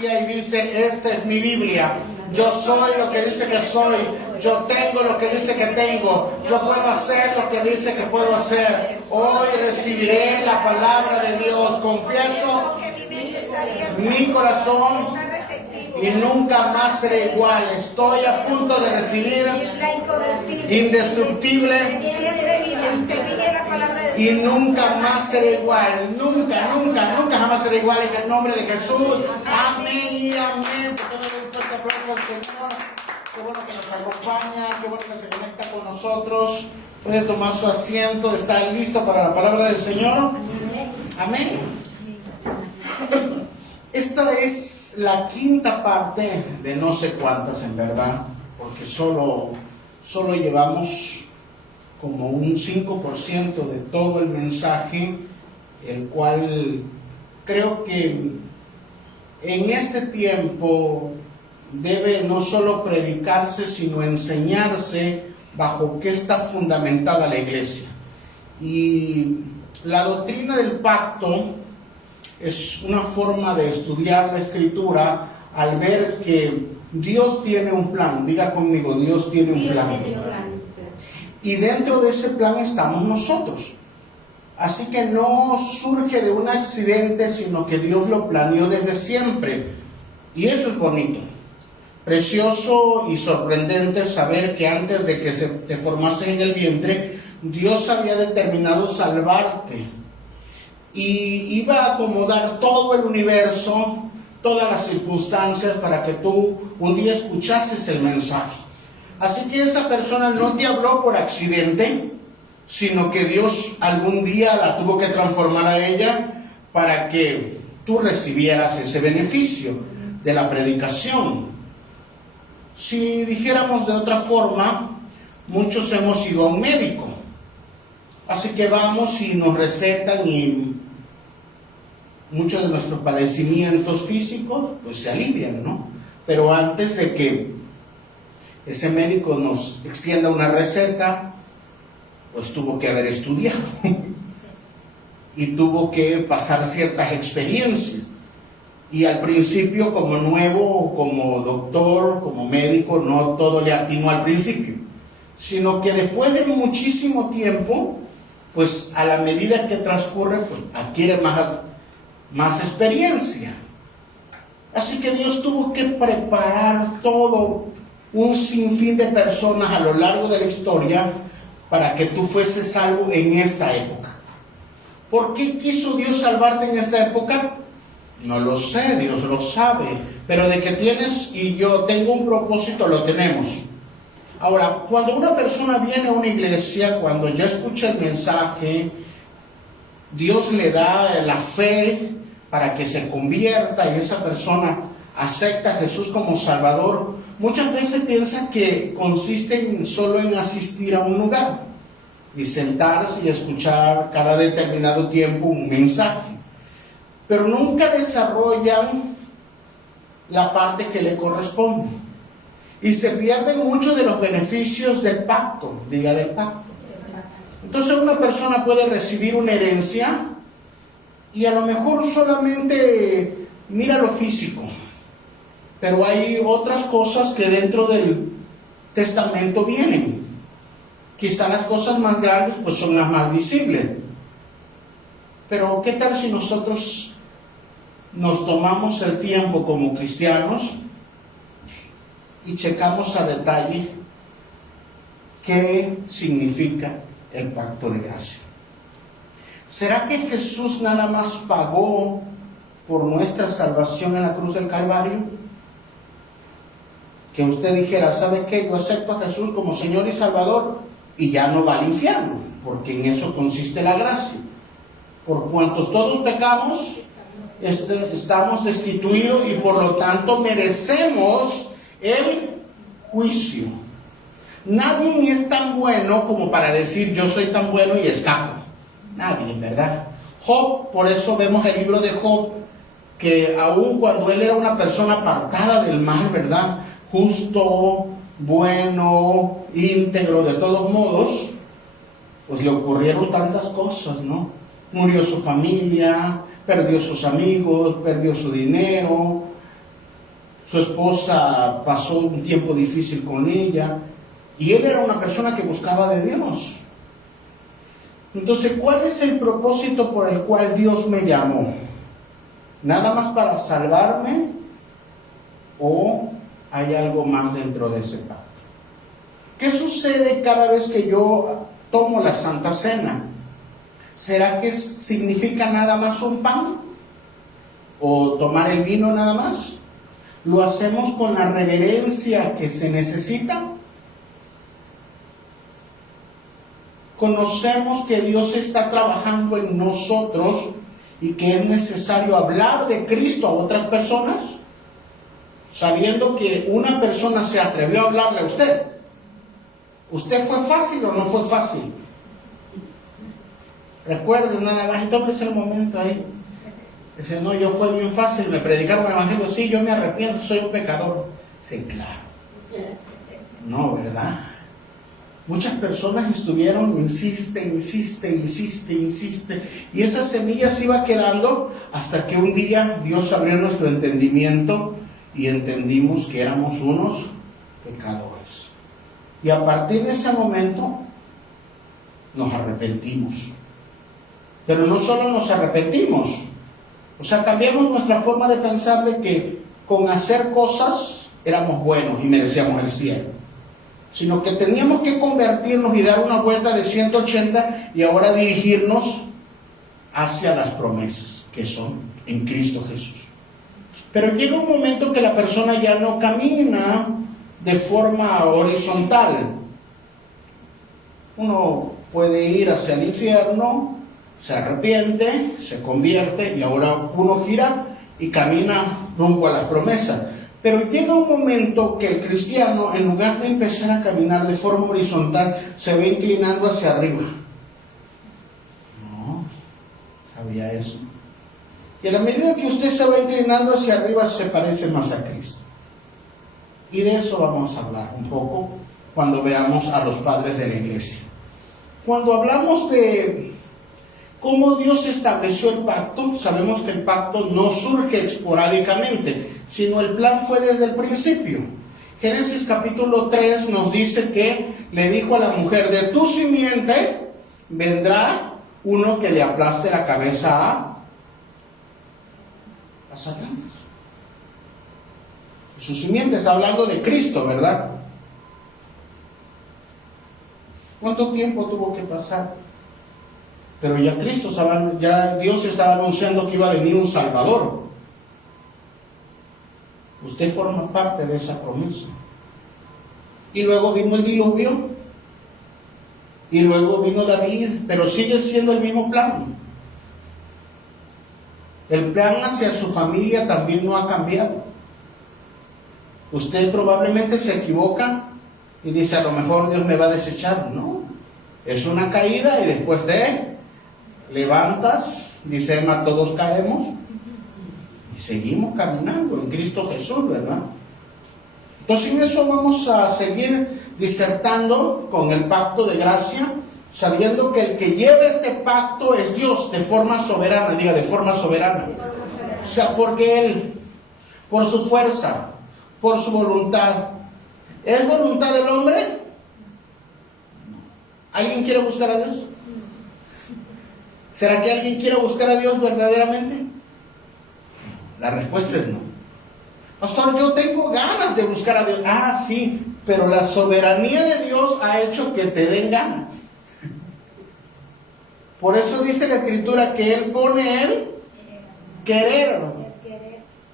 Biblia y dice, esta es mi Biblia. Yo soy lo que dice que soy. Yo tengo lo que dice que tengo. Yo puedo hacer lo que dice que puedo hacer. Hoy recibiré la palabra de Dios. Confieso mi corazón y nunca más seré igual. Estoy a punto de recibir indestructible y nunca más seré igual. Nunca jamás seré igual en el nombre de Jesús. Amén y amén. Un fuerte aplauso al Señor. Qué bueno que nos acompaña, qué bueno que se conecta con nosotros. Puede tomar su asiento, está listo para la palabra del Señor. Amén. Esta es la quinta parte de no sé cuántas en verdad, porque solo llevamos como un 5% de todo el mensaje, el cual creo que en este tiempo debe no solo predicarse, sino enseñarse bajo qué está fundamentada la iglesia. Y la doctrina del pacto es una forma de estudiar la Escritura al ver que Dios tiene un plan. Diga conmigo, Dios tiene un plan. Y dentro de ese plan estamos nosotros. Así que no surge de un accidente, sino que Dios lo planeó desde siempre. Y eso es bonito. Precioso y sorprendente saber que antes de que se te formase en el vientre, Dios había determinado salvarte. Y iba a acomodar todo el universo, todas las circunstancias para que tú un día escuchases el mensaje. Así que esa persona no te habló por accidente, sino que Dios algún día la tuvo que transformar a ella para que tú recibieras ese beneficio de la predicación. Si dijéramos de otra forma, muchos hemos ido a un médico. Así que vamos y nos recetan y muchos de nuestros padecimientos físicos pues se alivian, ¿no? Pero antes de que ese médico nos extienda una receta, pues tuvo que haber estudiado y tuvo que pasar ciertas experiencias. Y al principio, como nuevo, como doctor, como médico, no todo le atinó al principio, sino que después de muchísimo tiempo, pues a la medida que transcurre, pues adquiere más experiencia. Así que Dios tuvo que preparar todo un sinfín de personas a lo largo de la historia para que tú fueses salvo en esta época. ¿Por qué quiso Dios salvarte en esta época? No lo sé, Dios lo sabe, pero de que tienes y yo tengo un propósito, lo tenemos. Ahora, cuando una persona viene a una iglesia, cuando ya escucha el mensaje, Dios le da la fe para que se convierta y esa persona acepta a Jesús como Salvador. Muchas veces piensa que consiste solo en asistir a un lugar y sentarse y escuchar cada determinado tiempo un mensaje, pero nunca desarrollan la parte que le corresponde y se pierden muchos de los beneficios del pacto. Diga, del pacto. Entonces una persona puede recibir una herencia y a lo mejor solamente mira lo físico, pero hay otras cosas que dentro del testamento vienen. Quizá las cosas más grandes pues son las más visibles. Pero ¿qué tal si nosotros nos tomamos el tiempo como cristianos y checamos a detalle qué significa el pacto de gracia? ¿Será que Jesús nada más pagó por nuestra salvación en la cruz del Calvario? Que usted dijera, ¿sabe qué? Yo acepto a Jesús como Señor y Salvador y ya no va al infierno, porque en eso consiste la gracia. Por cuantos todos pecamos, estamos destituidos y por lo tanto merecemos el juicio. Nadie es tan bueno como para decir yo soy tan bueno y escapo. Nadie, ¿verdad? Job, por eso vemos el libro de Job, que aun cuando él era una persona apartada del mal, ¿verdad? Justo, bueno, íntegro, de todos modos, pues le ocurrieron tantas cosas, ¿no? Murió su familia, perdió sus amigos, perdió su dinero, su esposa pasó un tiempo difícil con ella, y él era una persona que buscaba de Dios. Entonces, ¿cuál es el propósito por el cual Dios me llamó? ¿Nada más para salvarme o hay algo más dentro de ese pacto? ¿Qué sucede cada vez que yo tomo la Santa Cena? ¿Será que significa nada más un pan? ¿O tomar el vino nada más? ¿Lo hacemos con la reverencia que se necesita? ¿Conocemos que Dios está trabajando en nosotros y que es necesario hablar de Cristo a otras personas? Sabiendo que una persona se atrevió a hablarle a usted. ¿Usted fue fácil o no fue fácil? Recuerden nada más, y tómese el momento ahí. Dice, no, yo fue bien fácil, me predicaron el evangelio, sí, yo me arrepiento, soy un pecador. Sí, claro. No, ¿verdad? Muchas personas estuvieron, insiste, y esa semilla se iba quedando hasta que un día Dios abrió nuestro entendimiento y entendimos que éramos unos pecadores. Y a partir de ese momento nos arrepentimos. Pero no solo nos arrepentimos, o sea, cambiamos nuestra forma de pensar de que con hacer cosas éramos buenos y merecíamos el cielo, sino que teníamos que convertirnos y dar una vuelta de 180 y ahora dirigirnos hacia las promesas que son en Cristo Jesús. Pero llega un momento que la persona ya no camina de forma horizontal. Uno puede ir hacia el infierno, se arrepiente, se convierte y ahora uno gira y camina rumbo a la promesa. Pero llega un momento que el cristiano, en lugar de empezar a caminar de forma horizontal, se va inclinando hacia arriba. No, sabía eso. Y a la medida que usted se va inclinando hacia arriba, se parece más a Cristo. Y de eso vamos a hablar un poco cuando veamos a los padres de la iglesia. Cuando hablamos de cómo Dios estableció el pacto, sabemos que el pacto no surge esporádicamente, sino el plan fue desde el principio. Génesis capítulo 3 nos dice que le dijo a la mujer, de tu simiente vendrá uno que le aplaste la cabeza a Satanás. Su simiente está hablando de Cristo, ¿verdad? ¿Cuánto tiempo tuvo que pasar? Pero ya ya Dios estaba anunciando que iba a venir un Salvador. Usted forma parte de esa promesa. Y luego vino el diluvio. Y luego vino David. Pero sigue siendo el mismo plan. El plan hacia su familia también no ha cambiado. Usted probablemente se equivoca y dice, a lo mejor Dios me va a desechar. No. Es una caída y después de levantas, dice Emma, todos caemos y seguimos caminando en Cristo Jesús, ¿verdad? Entonces en eso vamos a seguir disertando con el pacto de gracia, sabiendo que el que lleva este pacto es Dios de forma soberana, diga de forma soberana. O sea, porque Él, por su fuerza, por su voluntad. ¿Es voluntad del hombre? ¿Alguien quiere buscar a Dios? ¿Será que alguien quiere buscar a Dios verdaderamente? La respuesta es no. Pastor, yo tengo ganas de buscar a Dios. Ah, sí, pero la soberanía de Dios ha hecho que te den ganas. Por eso dice la Escritura que Él pone el querer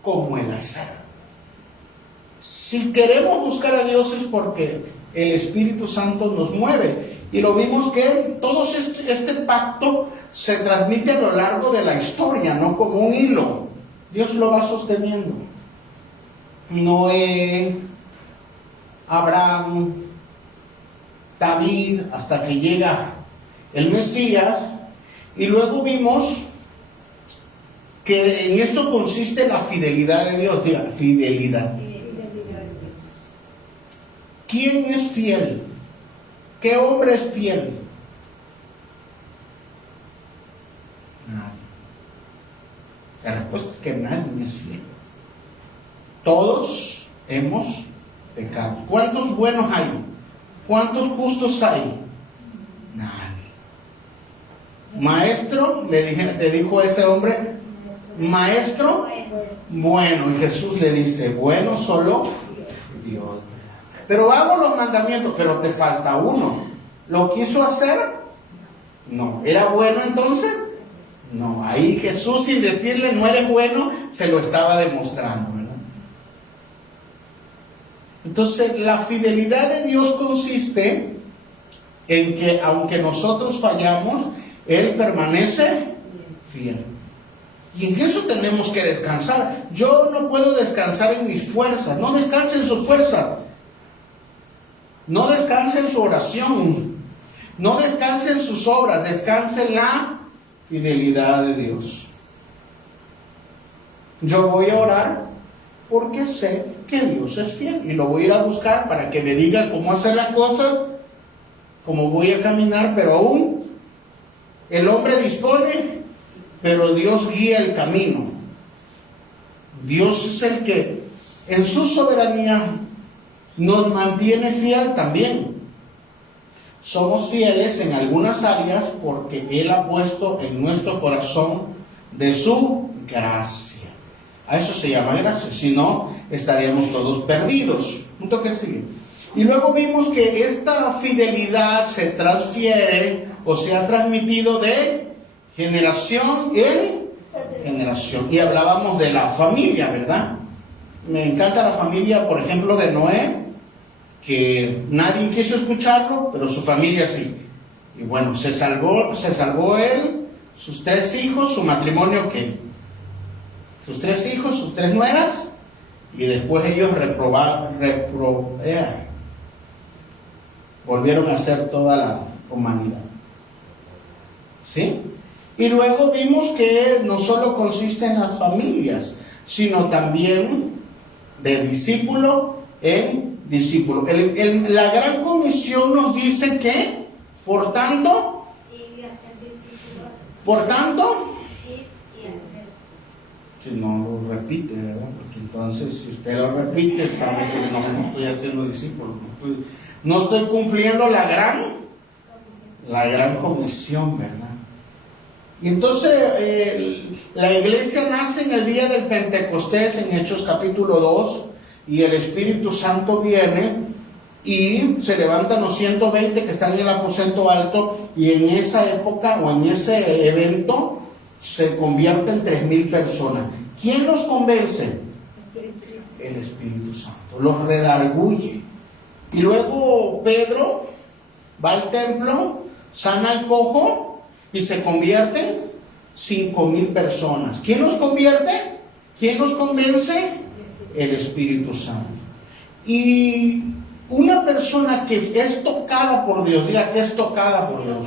como el hacer. Si queremos buscar a Dios es porque el Espíritu Santo nos mueve. Y lo vimos que todo este pacto se transmite a lo largo de la historia, no como un hilo. Dios lo va sosteniendo. Noé, Abraham, David, hasta que llega el Mesías. Y luego vimos que en esto consiste la fidelidad de Dios. Diga, fidelidad. ¿Quién es fiel? ¿Qué hombre es fiel? Nadie. La respuesta es que nadie es fiel. Todos hemos pecado. ¿Cuántos buenos hay? ¿Cuántos justos hay? Nadie. Maestro, le dijo a ese hombre, maestro, bueno. Y Jesús le dice, bueno solo Dios. Pero hago los mandamientos, pero te falta uno. ¿Lo quiso hacer? No. ¿Era bueno entonces? No. Ahí Jesús, sin decirle no eres bueno, se lo estaba demostrando, ¿verdad? Entonces, la fidelidad de Dios consiste en que aunque nosotros fallamos, Él permanece fiel. Y en eso tenemos que descansar. Yo no puedo descansar en mis fuerzas. No descanse en su fuerza. No descanse en su oración. No descanse en sus obras. Descanse en la fidelidad de Dios. Yo voy a orar porque sé que Dios es fiel. Y lo voy a ir a buscar para que me diga cómo hacer las cosas, cómo voy a caminar, pero aún el hombre dispone, pero Dios guía el camino. Dios es el que en su soberanía nos mantiene fiel también. Somos fieles en algunas áreas porque Él ha puesto en nuestro corazón de su gracia. A eso se llama gracia, si no estaríamos todos perdidos. Punto que sigue. Y luego vimos que esta fidelidad se transfiere o se ha transmitido de generación en generación. Y hablábamos de la familia, ¿verdad? Me encanta la familia, por ejemplo, de Noé, que nadie quiso escucharlo, pero su familia sí. Y bueno, se salvó él, sus 3 hijos, su matrimonio, ¿qué? Sus 3 hijos, sus 3 nueras, y después ellos volvieron a ser toda la humanidad. ¿Sí? Y luego vimos que no solo consiste en las familias, sino también de discípulo en discípulo. La gran comisión nos dice que, por tanto, si no lo repite, ¿verdad? Porque entonces, si usted lo repite, sabe que no estoy haciendo discípulo, no estoy cumpliendo la gran comisión, ¿verdad? Y entonces la iglesia nace en el día del Pentecostés, en Hechos capítulo 2, y el Espíritu Santo viene y se levantan los 120 que están en el aposento alto, y en esa época o en ese evento se convierten 3,000 personas. ¿Quién los convence? El Espíritu Santo. Los redarguye. Y luego Pedro va al templo, sana al cojo y se convierten 5,000 personas. ¿Quién los convierte? ¿Quién los convence? El Espíritu Santo. Y una persona que es tocada por Dios, diga que es tocada por Dios,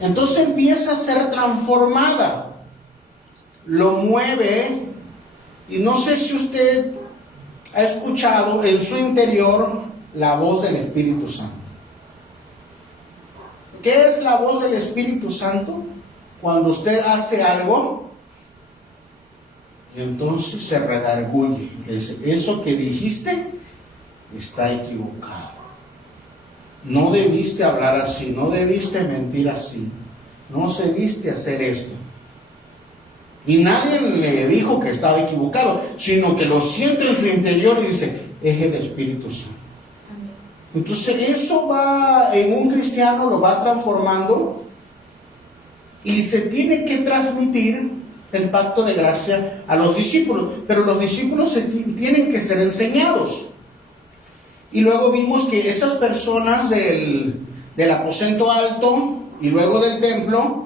entonces empieza a ser transformada, lo mueve. Y no sé si usted ha escuchado en su interior la voz del Espíritu Santo. ¿Qué es la voz del Espíritu Santo? Cuando usted hace algo y entonces se redarguye, dice, eso que dijiste está equivocado. No debiste hablar así, no debiste mentir así, no debiste hacer esto. Y nadie le dijo que estaba equivocado, sino que lo siente en su interior y dice, es el Espíritu Santo. Entonces eso va en un cristiano, lo va transformando, y se tiene que transmitir el pacto de gracia a los discípulos, pero los discípulos tienen que ser enseñados. Y luego vimos que esas personas del aposento alto y luego del templo,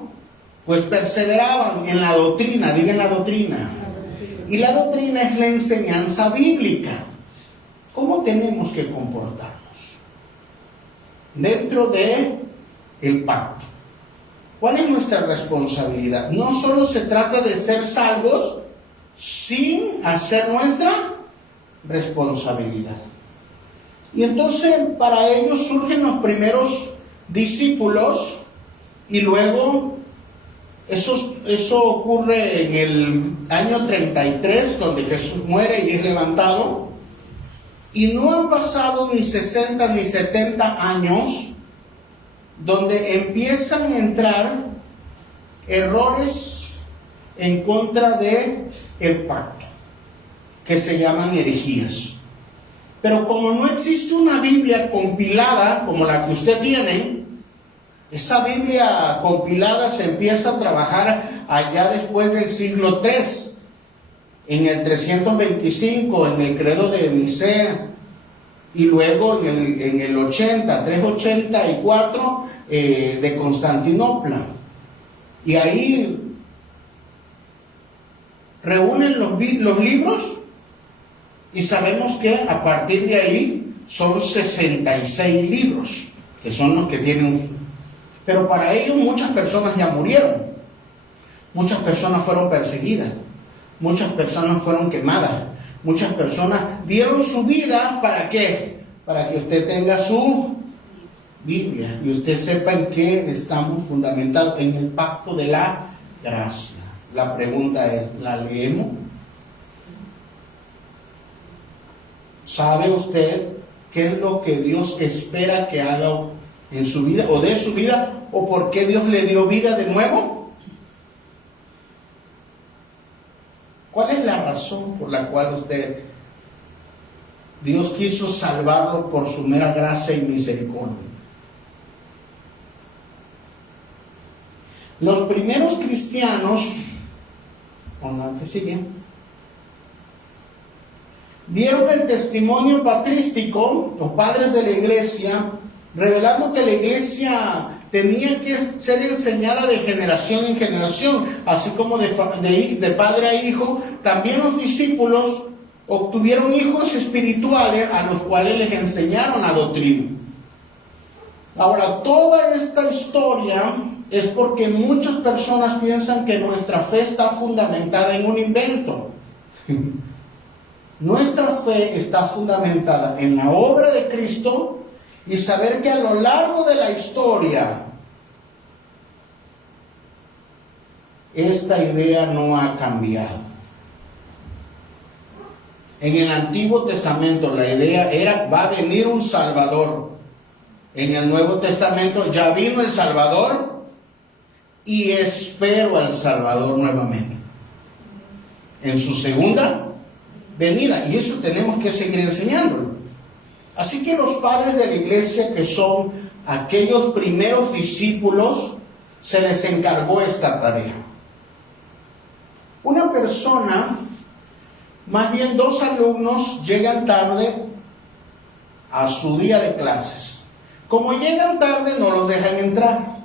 pues perseveraban en la doctrina, digan la doctrina. Y la doctrina es la enseñanza bíblica. ¿Cómo tenemos que comportarnos dentro de el pacto? ¿Cuál es nuestra responsabilidad? No solo se trata de ser salvos sin hacer nuestra responsabilidad. Y entonces para ellos surgen los primeros discípulos, y luego eso ocurre en el año 33, donde Jesús muere y es levantado. Y no han pasado ni 60 ni 70 años donde empiezan a entrar errores en contra de el pacto, que se llaman herejías. Pero como no existe una Biblia compilada como la que usted tiene, esa Biblia compilada se empieza a trabajar allá después del siglo III, en el 325, en el credo de Nicea, y luego en el 384 de Constantinopla. Y ahí reúnen los libros, y sabemos que a partir de ahí son 66 libros, que son los que tienen. Pero para ellos muchas personas ya murieron, muchas personas fueron perseguidas, muchas personas fueron quemadas, muchas personas dieron su vida. ¿Para qué? Para que usted tenga su Biblia y usted sepa en qué estamos fundamentados, en el pacto de la gracia. La pregunta es, ¿la leemos? ¿Sabe usted qué es lo que Dios espera que haga en su vida o de su vida, o por qué Dios le dio vida de nuevo? ¿Cuál es la razón por la cual Dios quiso salvarlo por su mera gracia y misericordia? Los primeros cristianos, con la que siguen, dieron el testimonio patrístico, los padres de la iglesia, revelando que la iglesia tenía que ser enseñada de generación en generación, así como de padre a hijo. También los discípulos obtuvieron hijos espirituales a los cuales les enseñaron la doctrina. Ahora, toda esta historia es porque muchas personas piensan que nuestra fe está fundamentada en un invento. Nuestra fe está fundamentada en la obra de Cristo y saber que a lo largo de la historia esta idea no ha cambiado. En el Antiguo Testamento la idea era: va a venir un Salvador. En el Nuevo Testamento ya vino el Salvador y espero al Salvador nuevamente en su segunda venida, y eso tenemos que seguir enseñándolo. Así que los padres de la iglesia, que son aquellos primeros discípulos, se les encargó esta tarea. Una persona, más bien 2 alumnos, llegan tarde a su día de clases. Como llegan tarde, no los dejan entrar,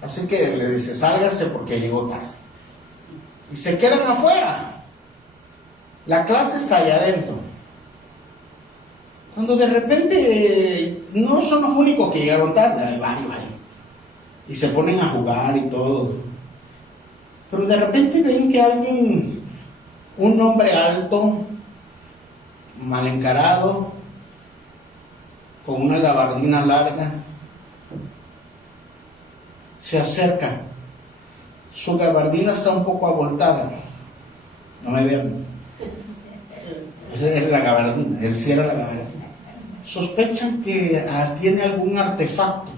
así que le dice: sálgase porque llegó tarde, y se quedan afuera. La clase está allá adentro. Cuando de repente, no son los únicos que llegaron tarde, hay varios ahí, y se ponen a jugar y todo, pero de repente ven que alguien, un hombre alto, mal encarado, con una gabardina larga, se acerca. Su gabardina está un poco avoltada, no me vean. Esa era la gabardina, él sí era la gabardina. Sospechan que tiene algún artefacto.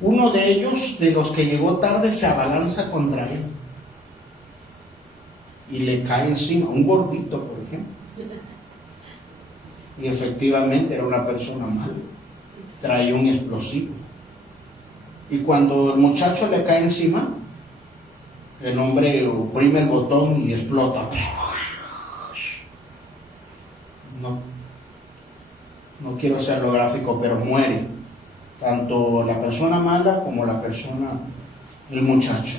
Uno de ellos, de los que llegó tarde, se abalanza contra él y le cae encima, un gordito, por ejemplo. Y efectivamente era una persona mala, traía un explosivo. Y cuando el muchacho le cae encima, el hombre oprime el botón y explota. No quiero hacerlo gráfico, pero muere tanto la persona mala como el muchacho.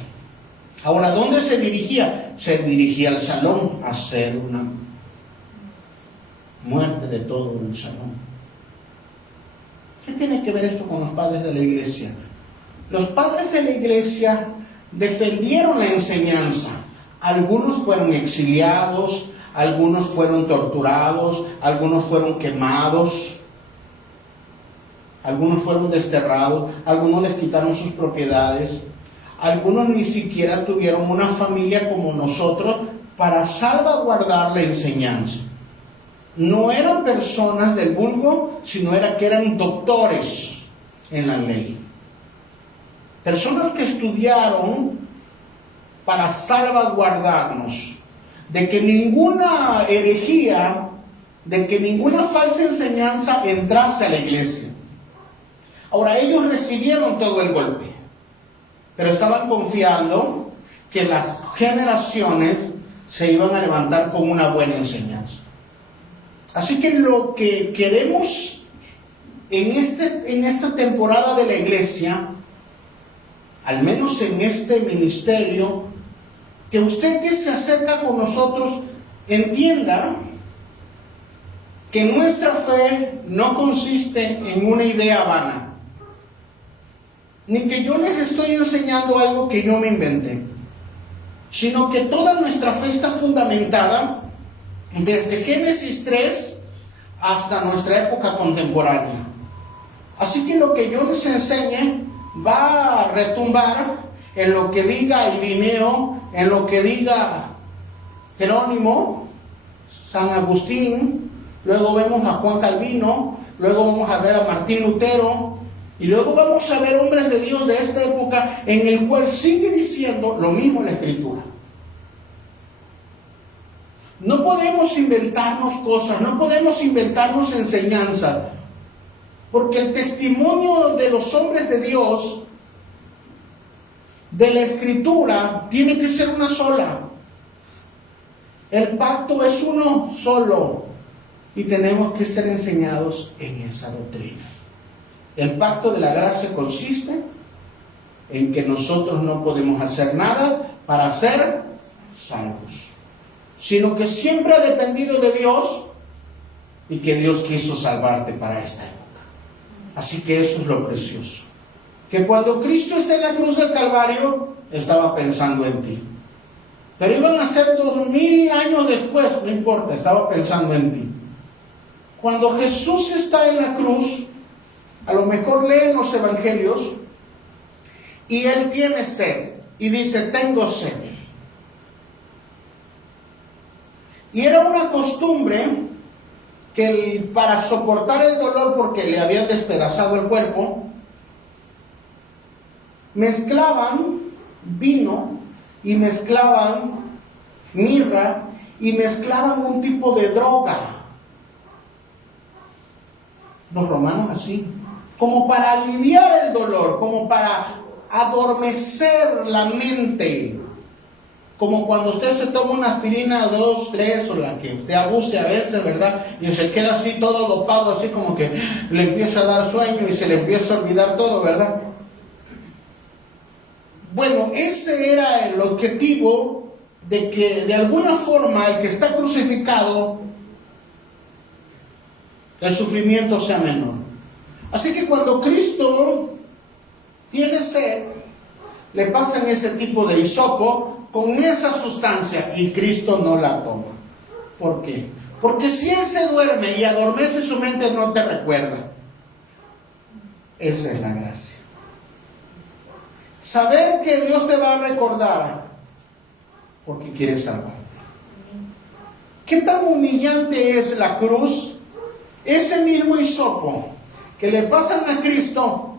Ahora, ¿dónde se dirigía? Se dirigía al salón a hacer una muerte de todo el salón. ¿Qué tiene que ver esto con los padres de la iglesia? Los padres de la iglesia defendieron la enseñanza. Algunos fueron exiliados, algunos fueron torturados, algunos fueron quemados, algunos fueron desterrados, algunos les quitaron sus propiedades, algunos ni siquiera tuvieron una familia como nosotros para salvaguardar la enseñanza. no eran personas del vulgo, sino que eran doctores en la ley. Personas que estudiaron para salvaguardarnos de que ninguna herejía, de que ninguna falsa enseñanza entrase a la iglesia. Ahora, ellos recibieron todo el golpe, pero estaban confiando que las generaciones se iban a levantar con una buena enseñanza. Así que lo que queremos en esta temporada de la iglesia, al menos en este ministerio, que usted que se acerca con nosotros entienda que nuestra fe no consiste en una idea vana, ni que yo les estoy enseñando algo que yo me inventé, sino que toda nuestra fe está fundamentada desde Génesis 3 hasta nuestra época contemporánea. Así que lo que yo les enseñe va a retumbar en lo que diga Irineo, en lo que diga Jerónimo, San Agustín, luego vemos a Juan Calvino, luego vamos a ver a Martín Lutero, y luego vamos a ver hombres de Dios de esta época en el cual sigue diciendo lo mismo la Escritura. No podemos inventarnos cosas, no podemos inventarnos enseñanza, porque el testimonio de los hombres de Dios, de la Escritura, tiene que ser una sola. El pacto es uno solo y tenemos que ser enseñados en esa doctrina. El pacto de la gracia consiste en que nosotros no podemos hacer nada para ser salvos, sino que siempre ha dependido de Dios y que Dios quiso salvarte para esta época. Así que eso es lo precioso. Que cuando Cristo está en la cruz del Calvario, estaba pensando en ti. Pero iban a ser 2000 años después, no importa, estaba pensando en ti. Cuando Jesús está en la cruz, a lo mejor leen los evangelios y Él tiene sed y dice, tengo sed. Y era una costumbre que para soportar el dolor porque le habían despedazado el cuerpo, mezclaban vino y mezclaban mirra y mezclaban un tipo de droga. Los romanos así, como para aliviar el dolor, como para adormecer la mente. Como cuando usted se toma una aspirina 2, 3 o la que usted abuse a veces, ¿verdad? Y se queda así todo dopado, así como que le empieza a dar sueño y se le empieza a olvidar todo, ¿verdad? Bueno, ese era el objetivo de que de alguna forma el que está crucificado, el sufrimiento sea menor. Así que cuando Cristo tiene sed, le pasan ese tipo de hisopo con esa sustancia y Cristo no la toma. ¿Por qué? Porque si Él se duerme y adormece su mente, no te recuerda. Esa es la gracia. Saber que Dios te va a recordar porque quiere salvarte. ¿Qué tan humillante es la cruz? Ese mismo hisopo que le pasan a Cristo.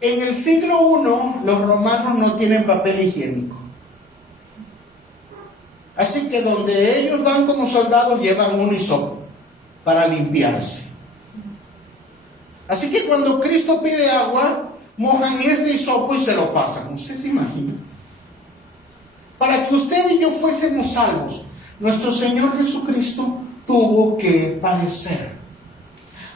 En el siglo I, los romanos no tienen papel higiénico. Así que donde ellos van como soldados, llevan un hisopo para limpiarse. Así que cuando Cristo pide agua, mojan este hisopo y se lo pasan. ¿Usted se imagina? Para que usted y yo fuésemos salvos, nuestro Señor Jesucristo tuvo que padecer.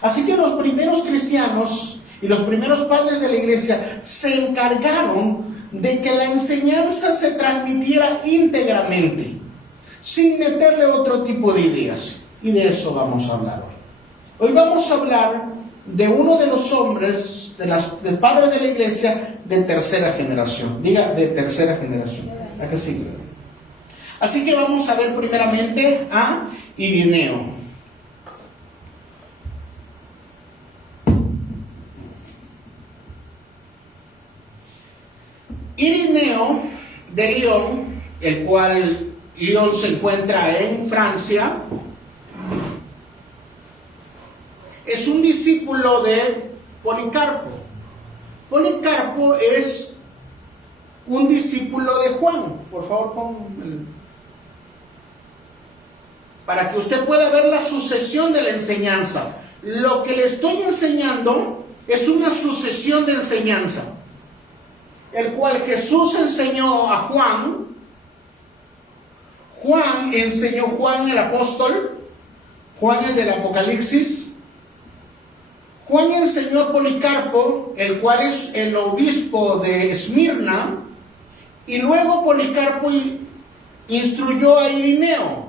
Así que los primeros cristianos y los primeros padres de la iglesia se encargaron de que la enseñanza se transmitiera íntegramente, sin meterle otro tipo de ideas. Y de eso vamos a hablar hoy. Hoy vamos a hablar de uno de los hombres, del padre de la iglesia, de tercera generación. Diga, de tercera generación. ¿A qué sí? Así que vamos a ver primeramente a Irineo. Irineo de Lyon, el cual Lyon se encuentra en Francia, discípulo de Policarpo. Policarpo es un discípulo de Juan. Por favor, para que usted pueda ver la sucesión de la enseñanza. Lo que le estoy enseñando es una sucesión de enseñanza, el cual Jesús enseñó a Juan. Juan enseñó, Juan el apóstol, Juan el del Apocalipsis. Juan enseñó a Policarpo, el cual es el obispo de Esmirna, y luego Policarpo instruyó a Irineo.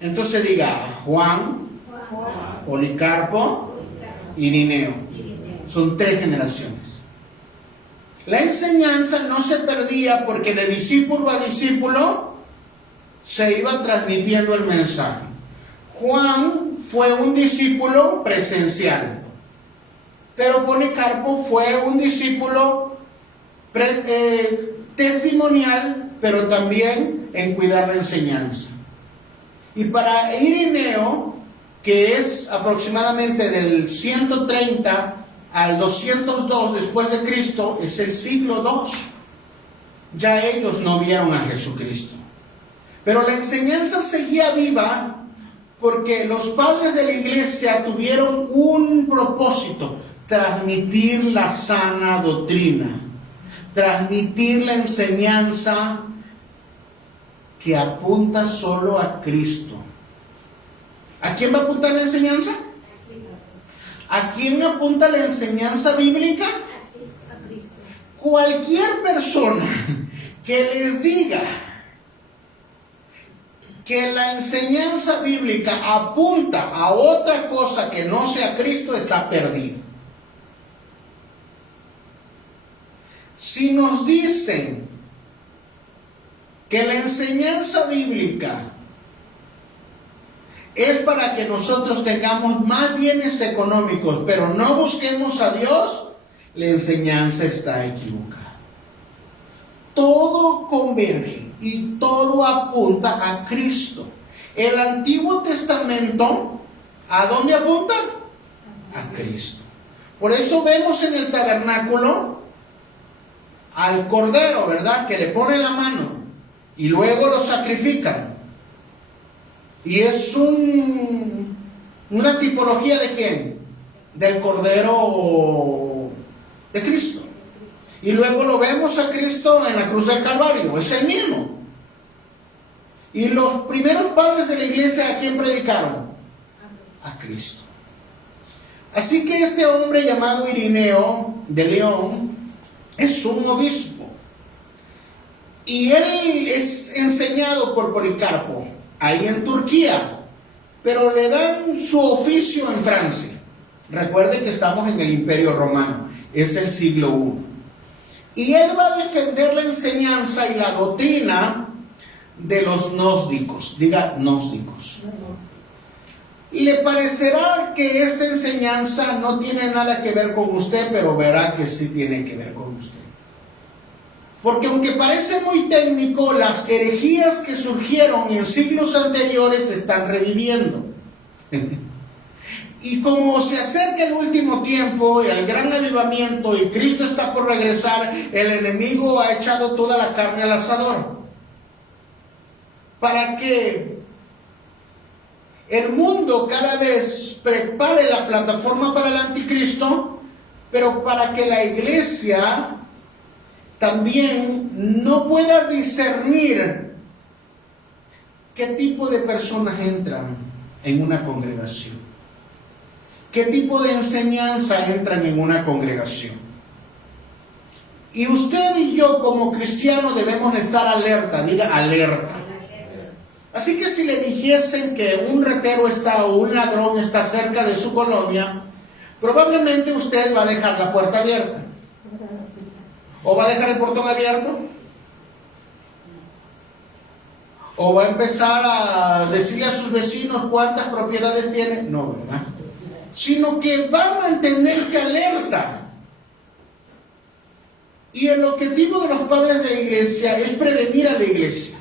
Entonces diga, Juan, Policarpo, Irineo. Son 3 generaciones. La enseñanza no se perdía porque de discípulo a discípulo se iba transmitiendo el mensaje. Juan fue un discípulo presencial, pero Policarpo fue un discípulo testimonial, pero también en cuidar la enseñanza. Y para Irineo, que es aproximadamente del 130 al 202 después de Cristo, es el siglo II. Ya ellos no vieron a Jesucristo. Pero la enseñanza seguía viva porque los padres de la iglesia tuvieron un propósito: transmitir la sana doctrina, transmitir la enseñanza que apunta solo a Cristo. ¿A quién va a apuntar la enseñanza? ¿A quién apunta la enseñanza bíblica? A Cristo. Cualquier persona que les diga que la enseñanza bíblica apunta a otra cosa que no sea Cristo está perdido. Si nos dicen que la enseñanza bíblica es para que nosotros tengamos más bienes económicos, pero no busquemos a Dios, la enseñanza está equivocada. Todo converge y todo apunta a Cristo. El Antiguo Testamento, ¿a dónde apunta? A Cristo. Por eso vemos en el tabernáculo al cordero, ¿verdad? Que le pone la mano y luego lo sacrifican. Y es una tipología ¿de quién? Del Cordero de Cristo. Y luego lo vemos a Cristo en la cruz del Calvario, es el mismo. Y los primeros padres de la iglesia, ¿a quién predicaron? A Cristo. Así que este hombre llamado Irineo de León es un obispo. Y él es enseñado por Policarpo ahí en Turquía, pero le dan su oficio en Francia. Recuerde que estamos en el Imperio Romano, es el siglo I. Y él va a defender la enseñanza y la doctrina de los gnósticos. Diga, gnósticos. Le parecerá que esta enseñanza no tiene nada que ver con usted, pero verá que sí tiene que ver con usted. Porque aunque parece muy técnico, las herejías que surgieron en siglos anteriores se están reviviendo. Y como se acerca el último tiempo y el gran avivamiento y Cristo está por regresar, el enemigo ha echado toda la carne al asador. Para que el mundo cada vez prepare la plataforma para el anticristo, pero para que la iglesia también no pueda discernir qué tipo de personas entran en una congregación, qué tipo de enseñanza entran en una congregación. Y usted y yo como cristianos debemos estar alerta, diga alerta. Así que si le dijesen que un ratero está o un ladrón está cerca de su colonia, probablemente usted va a dejar la puerta abierta. ¿O va a dejar el portón abierto? ¿O va a empezar a decirle a sus vecinos cuántas propiedades tiene? No, ¿verdad? Sino que va a mantenerse alerta. Y el objetivo de los padres de la iglesia es prevenir a la iglesia.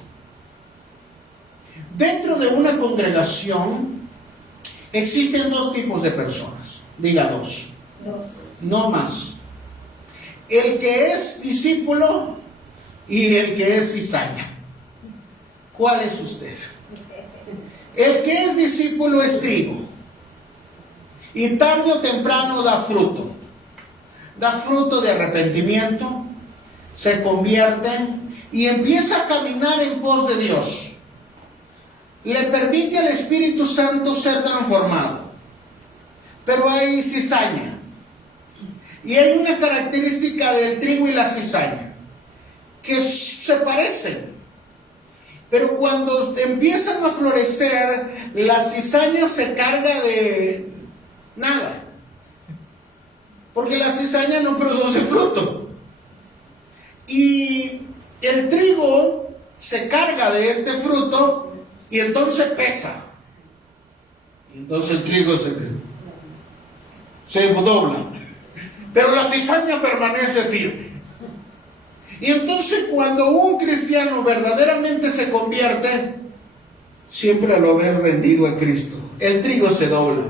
Dentro de una congregación existen dos tipos de personas. Diga dos. No más. El que es discípulo y el que es cizaña. ¿Cuál es usted? El que es discípulo es trigo. Y tarde o temprano da fruto. Da fruto de arrepentimiento, se convierte y empieza a caminar en pos de Dios. Le permite al Espíritu Santo ser transformado. Pero hay cizaña. Y hay una característica del trigo y la cizaña, que se parecen. Pero cuando empiezan a florecer, la cizaña se carga de nada. Porque la cizaña no produce fruto. Y el trigo se carga de este fruto y entonces pesa. Y entonces el trigo se dobla. Pero la cizaña permanece firme. Y entonces cuando un cristiano verdaderamente se convierte, siempre al haber vendido a Cristo, el trigo se dobla.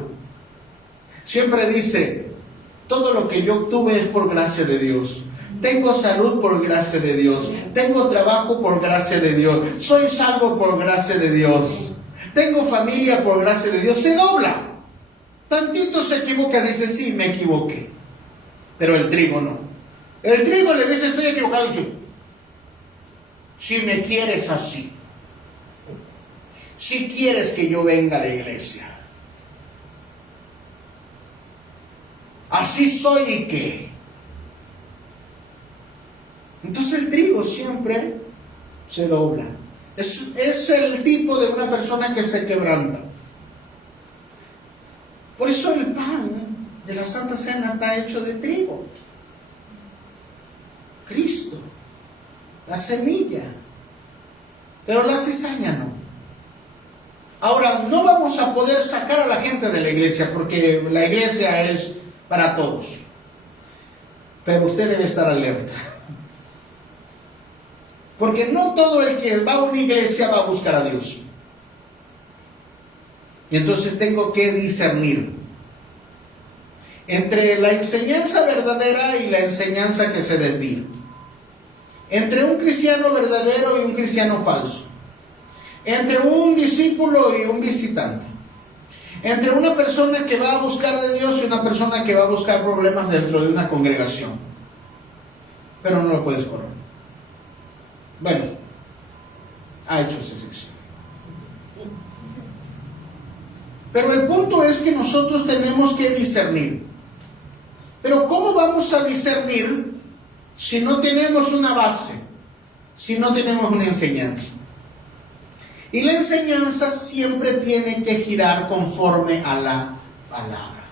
Siempre dice: todo lo que yo obtuve es por gracia de Dios. Tengo salud por gracia de Dios. Tengo trabajo por gracia de Dios. Soy salvo por gracia de Dios. Tengo familia por gracia de Dios. Se dobla. Tantito se equivoca, dice: sí, me equivoqué. Pero el trigo no. El trigo le dice: estoy equivocado. Dice: si me quieres así, si quieres que yo venga a la iglesia, así soy y qué. Entonces el trigo siempre se dobla. Es el tipo de una persona que se quebranta. Por eso el pan de la Santa Cena está hecho de trigo. Cristo, la semilla, pero la cizaña no. Ahora, no vamos a poder sacar a la gente de la iglesia, porque la iglesia es para todos. Pero usted debe estar alerta. Porque no todo el que va a una iglesia va a buscar a Dios. Y entonces tengo que discernir entre la enseñanza verdadera y la enseñanza que se desvía. Entre un cristiano verdadero y un cristiano falso. Entre un discípulo y un visitante. Entre una persona que va a buscar de Dios y una persona que va a buscar problemas dentro de una congregación. Pero no lo puedes correr. Bueno, ha hecho esa sección. Pero el punto es que nosotros tenemos que discernir. Pero ¿cómo vamos a discernir si no tenemos una base? Si no tenemos una enseñanza. Y la enseñanza siempre tiene que girar conforme a la palabra.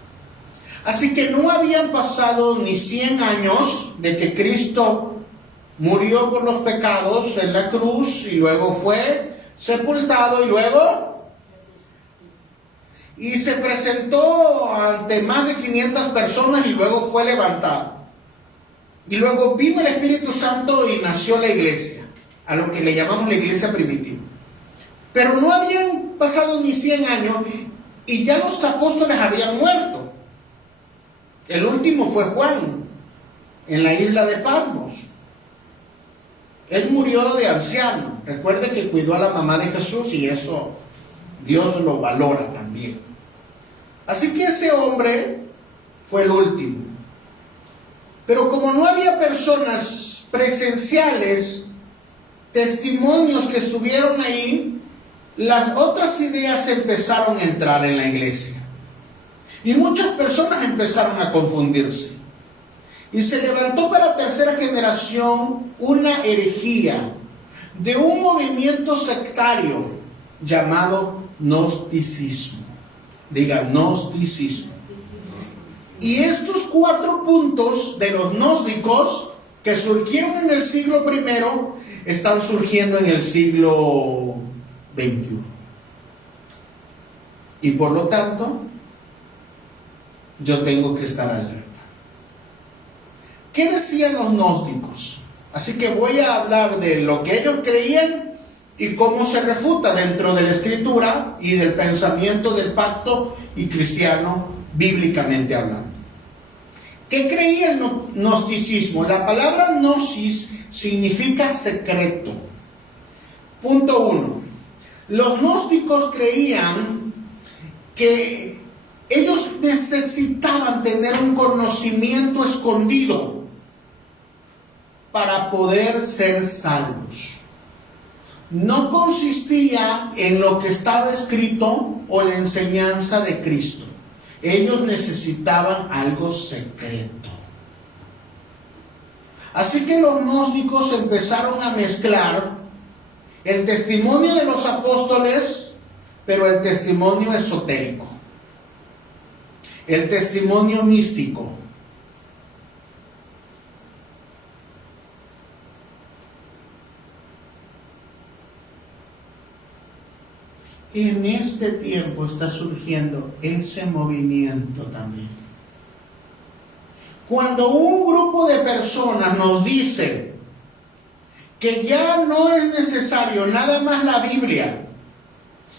Así que no habían pasado ni 100 años de que Cristo murió por los pecados en la cruz y luego fue sepultado y se presentó ante más de 500 personas y luego fue levantado. Y luego vino el Espíritu Santo y nació la iglesia, a lo que le llamamos la iglesia primitiva. Pero no habían pasado ni 100 años y ya los apóstoles habían muerto. El último fue Juan, en la isla de Patmos. Él murió de anciano. Recuerde que cuidó a la mamá de Jesús y eso Dios lo valora también. Así que ese hombre fue el último. Pero como no había personas presenciales, testimonios que estuvieron ahí, las otras ideas empezaron a entrar en la iglesia. Y muchas personas empezaron a confundirse. Y se levantó para la tercera generación una herejía de un movimiento sectario llamado gnosticismo. Diga, gnosticismo. Y estos 4 puntos de los gnósticos que surgieron en el siglo I están surgiendo en el siglo XXI. Y por lo tanto, yo tengo que estar alerta. ¿Qué decían los gnósticos? Así que voy a hablar de lo que ellos creían y cómo se refuta dentro de la Escritura y del pensamiento del pacto y cristiano bíblicamente hablando. ¿Qué creía el gnosticismo? La palabra gnosis significa secreto. Punto 1. Los gnósticos creían que ellos necesitaban tener un conocimiento escondido para poder ser salvos. No consistía en lo que estaba escrito o en la enseñanza de Cristo. Ellos necesitaban algo secreto. Así que los gnósticos empezaron a mezclar el testimonio de los apóstoles, pero el testimonio esotérico, el testimonio místico. En este tiempo está surgiendo ese movimiento también. Cuando un grupo de personas nos dice que ya no es necesario nada más la Biblia,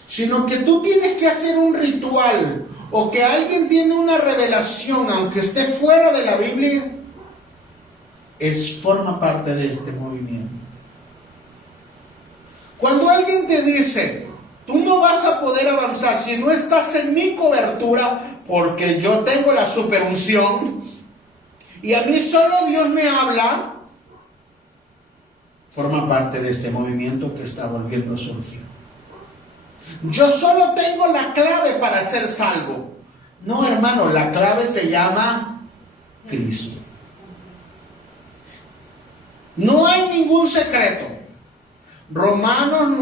sino que tú tienes que hacer un ritual, o que alguien tiene una revelación, aunque esté fuera de la Biblia, forma parte de este movimiento. Cuando alguien te dice, tú no vas a poder avanzar si no estás en mi cobertura, porque yo tengo la superunción y a mí solo Dios me habla, forma parte de este movimiento que está volviendo a surgir. Yo solo tengo la clave para ser salvo. No, hermano, la clave se llama Cristo. No hay ningún secreto. Romanos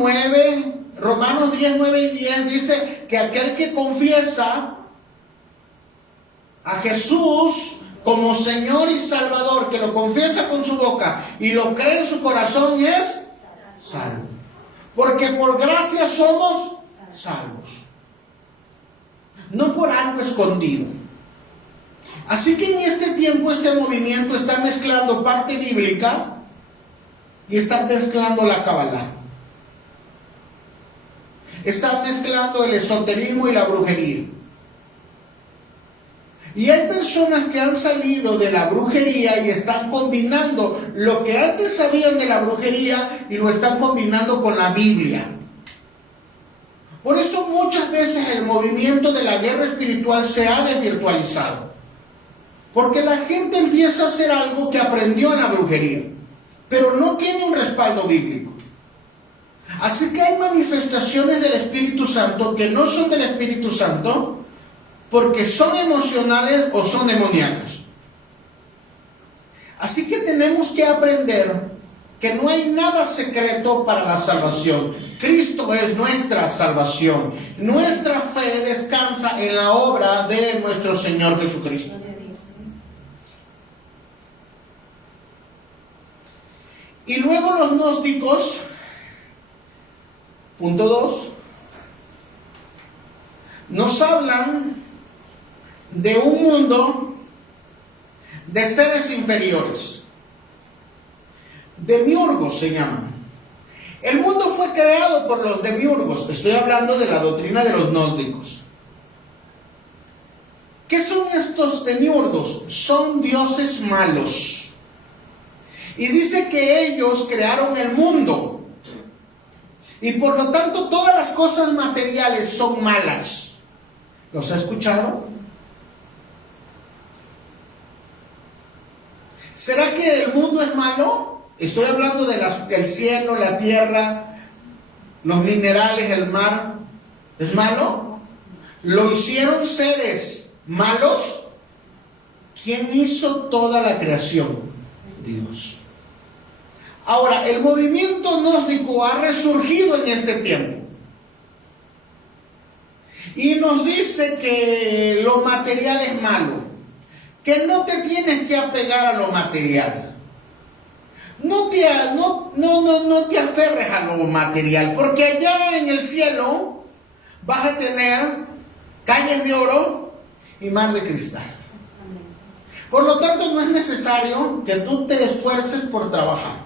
10, 9 y 10 dice que aquel que confiesa a Jesús como Señor y Salvador, que lo confiesa con su boca y lo cree en su corazón, es salvo. Porque por gracia somos salvos, no por algo escondido. Así que en este tiempo este movimiento está mezclando parte bíblica y está mezclando la Kabbalah. Está mezclando el esoterismo y la brujería. Y hay personas que han salido de la brujería y están combinando lo que antes sabían de la brujería y lo están combinando con la Biblia. Por eso muchas veces el movimiento de la guerra espiritual se ha desvirtualizado. Porque la gente empieza a hacer algo que aprendió en la brujería, pero no tiene un respaldo bíblico. Así que hay manifestaciones del Espíritu Santo que no son del Espíritu Santo, porque son emocionales o son demoníacas. Así que tenemos que aprender que no hay nada secreto para la salvación. Cristo es nuestra salvación. Nuestra fe descansa en la obra de nuestro Señor Jesucristo. Y luego los gnósticos, punto 2, nos hablan de un mundo de seres inferiores. Demiurgos se llaman. El mundo fue creado por los demiurgos. Estoy hablando de la doctrina de los gnósticos. ¿Qué son estos demiurgos? Son dioses malos. Y dice que ellos crearon el mundo. Y por lo tanto todas las cosas materiales son malas. ¿Los ha escuchado? ¿Será que el mundo es malo? Estoy hablando del cielo, la tierra, los minerales, el mar. ¿Es malo? ¿Lo hicieron seres malos? ¿Quién hizo toda la creación? Dios. Ahora, el movimiento gnóstico ha resurgido en este tiempo. Y nos dice que lo material es malo. Que no te tienes que apegar a lo material. No te aferres a lo material, porque allá en el cielo vas a tener calles de oro y mar de cristal. Por lo tanto, no es necesario que tú te esfuerces por trabajar,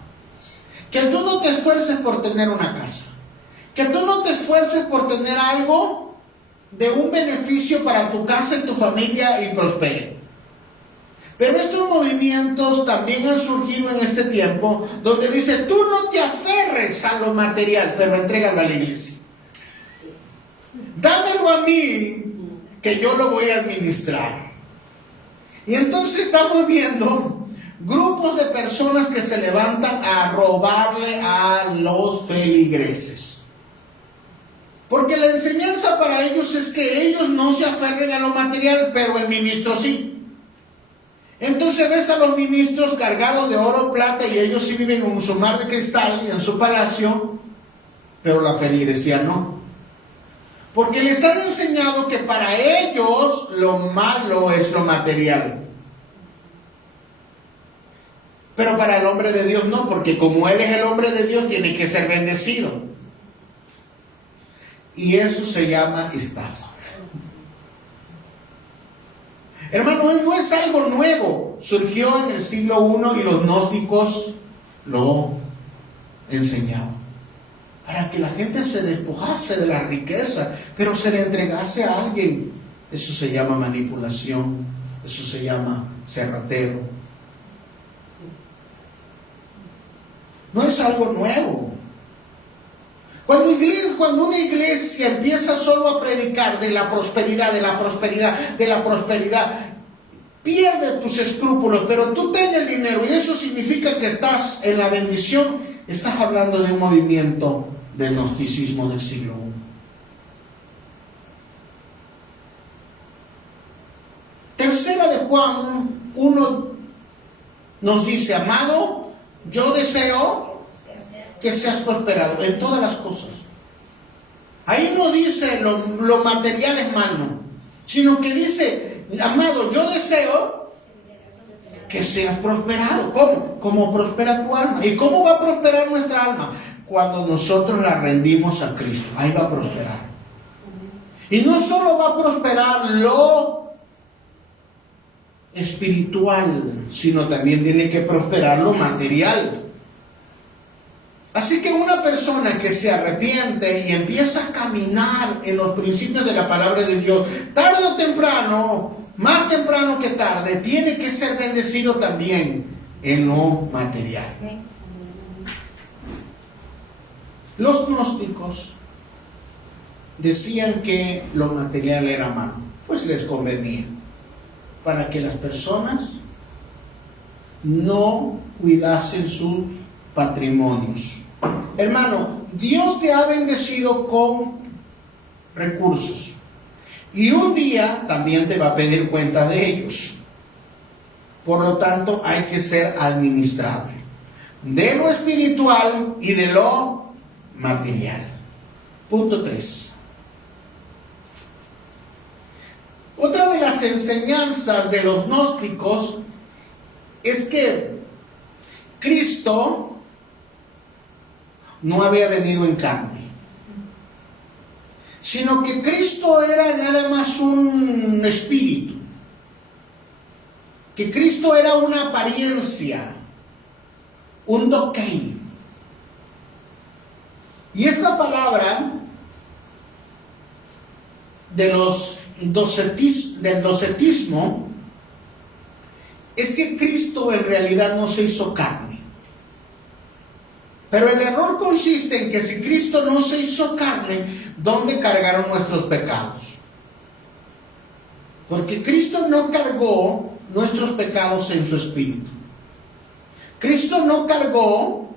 que tú no te esfuerces por tener una casa, que tú no te esfuerces por tener algo de un beneficio para tu casa y tu familia y prospere. Pero estos movimientos también han surgido en este tiempo, donde dice, tú no te aferres a lo material, pero entrégalo a la iglesia. Dámelo a mí, que yo lo voy a administrar. Y entonces estamos viendo grupos de personas que se levantan a robarle a los feligreses. Porque la enseñanza para ellos es que ellos no se aferren a lo material, pero el ministro sí. Entonces ves a los ministros cargados de oro, plata, y ellos sí viven en su mar de cristal y en su palacio, pero la feligresía no. Porque les han enseñado que para ellos lo malo es lo material. Pero para el hombre de Dios no, porque como él es el hombre de Dios, tiene que ser bendecido. Y eso se llama estafa. Hermano, no es algo nuevo. Surgió en el siglo I y los gnósticos lo enseñaban. Para que la gente se despojase de la riqueza, pero se le entregase a alguien. Eso se llama manipulación. Eso se llama cerratero. No es algo nuevo. Cuando una iglesia empieza solo a predicar de la prosperidad, pierde tus escrúpulos, pero tú ten el dinero y eso significa que estás en la bendición. Estás hablando de un movimiento del gnosticismo del siglo I. Tercera de Juan 1 nos dice, amado, yo deseo que seas prosperado en todas las cosas. Ahí no dice lo material es malo, sino que dice, amado, yo deseo que seas prosperado. ¿Cómo? Como prospera tu alma. ¿Y cómo va a prosperar nuestra alma? Cuando nosotros la rendimos a Cristo. Ahí va a prosperar. Y no solo va a prosperar lo espiritual, sino también tiene que prosperar lo material. Así que una persona que se arrepiente y empieza a caminar en los principios de la palabra de Dios, tarde o temprano, más temprano que tarde, tiene que ser bendecido también en lo material. Los gnósticos decían que lo material era malo, pues les convenía, para que las personas no cuidasen sus patrimonios. Hermano, Dios te ha bendecido con recursos y un día también te va a pedir cuenta de ellos. Por lo tanto, hay que ser administrable de lo espiritual y de lo material. Punto 3. Otra de las enseñanzas de los gnósticos es que Cristo no había venido en carne, sino que Cristo era nada más un espíritu, que Cristo era una apariencia, un dokein. Y esta palabra del docetismo es que Cristo en realidad no se hizo carne. Pero el error consiste en que si Cristo no se hizo carne, ¿dónde cargaron nuestros pecados? Porque Cristo no cargó nuestros pecados en su espíritu. Cristo no cargó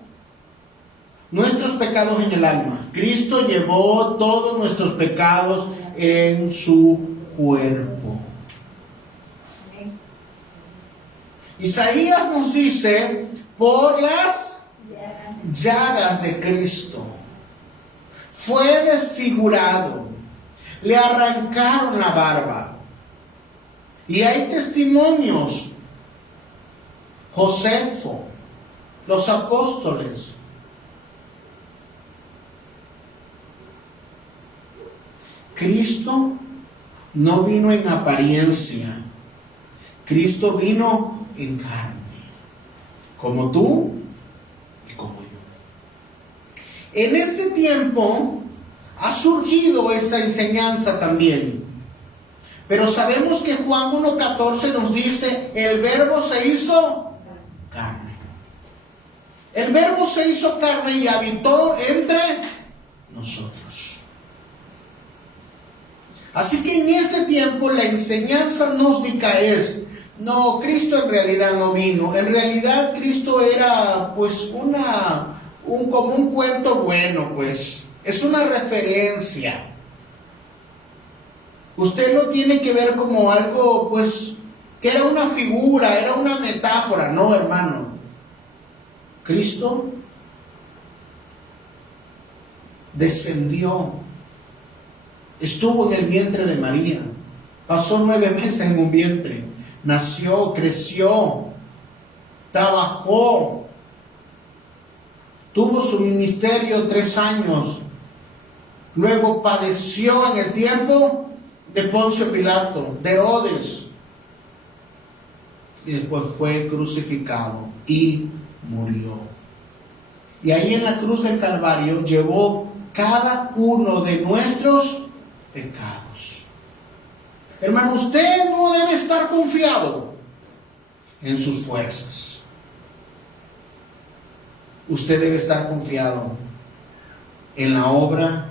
nuestros pecados en el alma. Cristo llevó todos nuestros pecados en su cuerpo. Isaías nos dice, por las llagas de Cristo fue desfigurado, le arrancaron la barba. Y hay testimonios, Josefo, los apóstoles. Cristo no vino en apariencia, Cristo vino en carne, como tú y como yo. En este tiempo ha surgido esa enseñanza también. Pero sabemos que Juan 1:14 nos dice, el Verbo se hizo carne. El Verbo se hizo carne y habitó entre nosotros. Así que en este tiempo la enseñanza gnóstica es, no, Cristo en realidad no vino. En realidad Cristo era pues como un cuento bueno, pues. Es una referencia. Usted lo tiene que ver como algo, pues, que era una figura, era una metáfora. No, hermano. Cristo descendió, estuvo en el vientre de María, pasó 9 meses en un vientre, nació, creció, trabajó, tuvo su ministerio 3 años, luego padeció en el tiempo de Poncio Pilato, de Herodes, y después fue crucificado y murió. Y ahí en la cruz del Calvario llevó cada uno de nuestros pecados. Hermano, usted no debe estar confiado en sus fuerzas. Usted debe estar confiado en la obra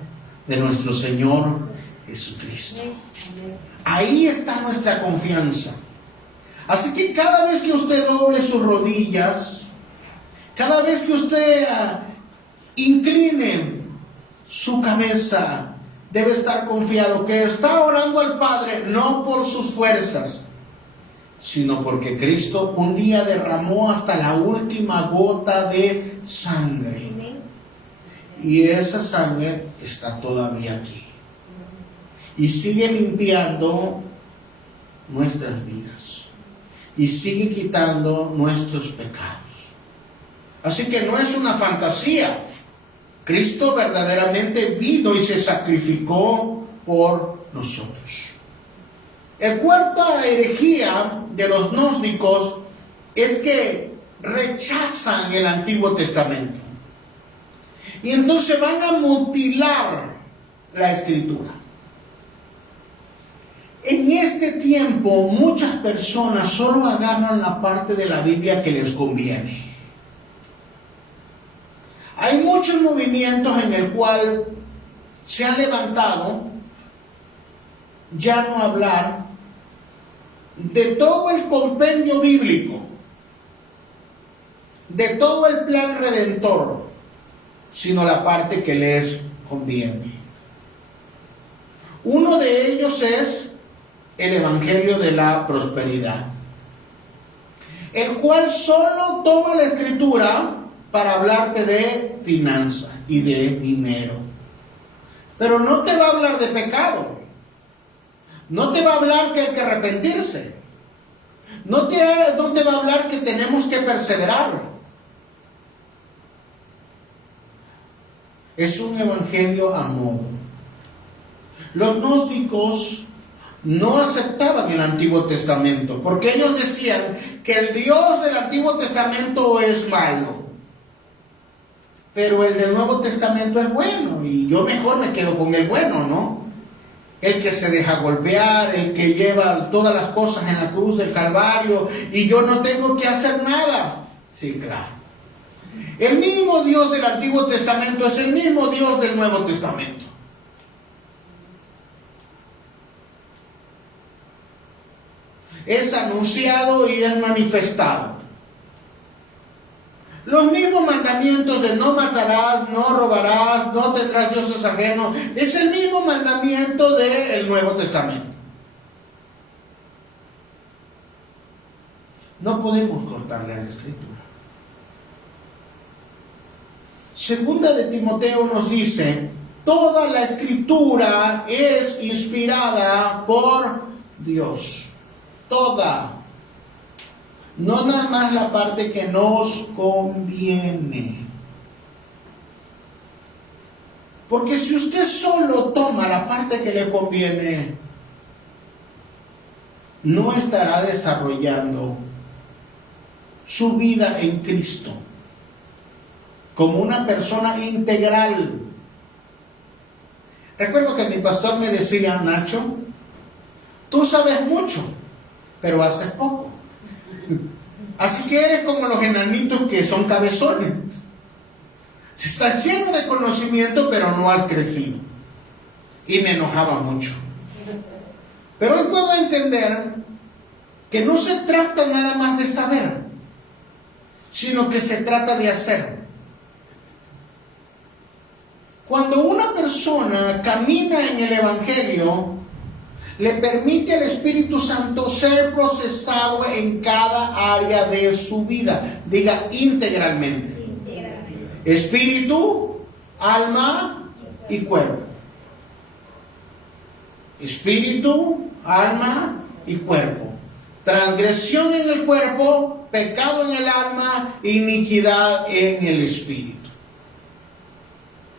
de nuestro Señor Jesucristo. Ahí está nuestra confianza. Así que cada vez que usted doble sus rodillas, cada vez que usted incline su cabeza, debe estar confiado que está orando al Padre no por sus fuerzas, sino porque Cristo un día derramó hasta la última gota de sangre. Y esa sangre está todavía aquí. Y sigue limpiando nuestras vidas. Y sigue quitando nuestros pecados. Así que no es una fantasía. Cristo verdaderamente vino y se sacrificó por nosotros. La cuarta herejía de los gnósticos es que rechazan el Antiguo Testamento. Y entonces van a mutilar la Escritura. En este tiempo muchas personas solo agarran la parte de la Biblia que les conviene. Hay muchos movimientos en el cual se han levantado ya no hablar de todo el compendio bíblico, de todo el plan redentor, sino la parte que les conviene. Uno de ellos es el Evangelio de la Prosperidad, el cual solo toma la Escritura para hablarte de finanzas y de dinero. Pero no te va a hablar de pecado. No te va a hablar que hay que arrepentirse. No te va a hablar que tenemos que perseverar. Es un evangelio a modo. Los gnósticos no aceptaban el Antiguo Testamento porque ellos decían que el Dios del Antiguo Testamento es malo, pero el del Nuevo Testamento es bueno y yo mejor me quedo con el bueno, ¿no? El que se deja golpear, el que lleva todas las cosas en la cruz del Calvario y yo no tengo que hacer nada. Sí, claro. El mismo Dios del Antiguo Testamento es el mismo Dios del Nuevo Testamento. Es anunciado y es manifestado. Los mismos mandamientos de no matarás, no robarás, no tendrás dioses ajenos, es el mismo mandamiento del Nuevo Testamento. No podemos cortarle a la Escritura. Segunda de Timoteo nos dice, toda la Escritura es inspirada por Dios. Toda. No nada más la parte que nos conviene. Porque si usted solo toma la parte que le conviene, no estará desarrollando su vida en Cristo como una persona integral. Recuerdo que mi pastor me decía: Nacho, tú sabes mucho, pero haces poco. Así que eres como los enanitos que son cabezones. Estás lleno de conocimiento, pero no has crecido. Y me enojaba mucho. Pero hoy puedo entender que no se trata nada más de saber, sino que se trata de hacer. Cuando una persona camina en el Evangelio, le permite al Espíritu Santo ser procesado en cada área de su vida. Diga: íntegramente. Espíritu, alma y cuerpo. Espíritu, alma y cuerpo. Transgresión en el cuerpo, pecado en el alma, iniquidad en el espíritu.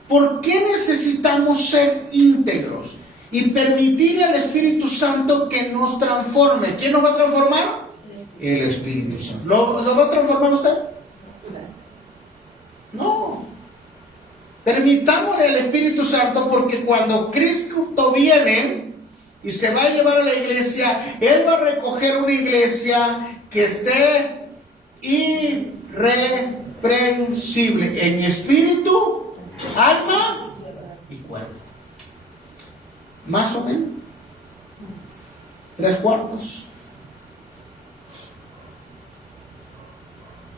¿Por qué necesitamos ser íntegros y permitir al Espíritu Santo que nos transforme? ¿Quién nos va a transformar? El Espíritu Santo. ¿Lo va a transformar usted? No. Permitámosle al Espíritu Santo, porque cuando Cristo viene y se va a llevar a la iglesia, Él va a recoger una iglesia que esté irreprensible en espíritu, alma y cuerpo. Más o menos 3/4.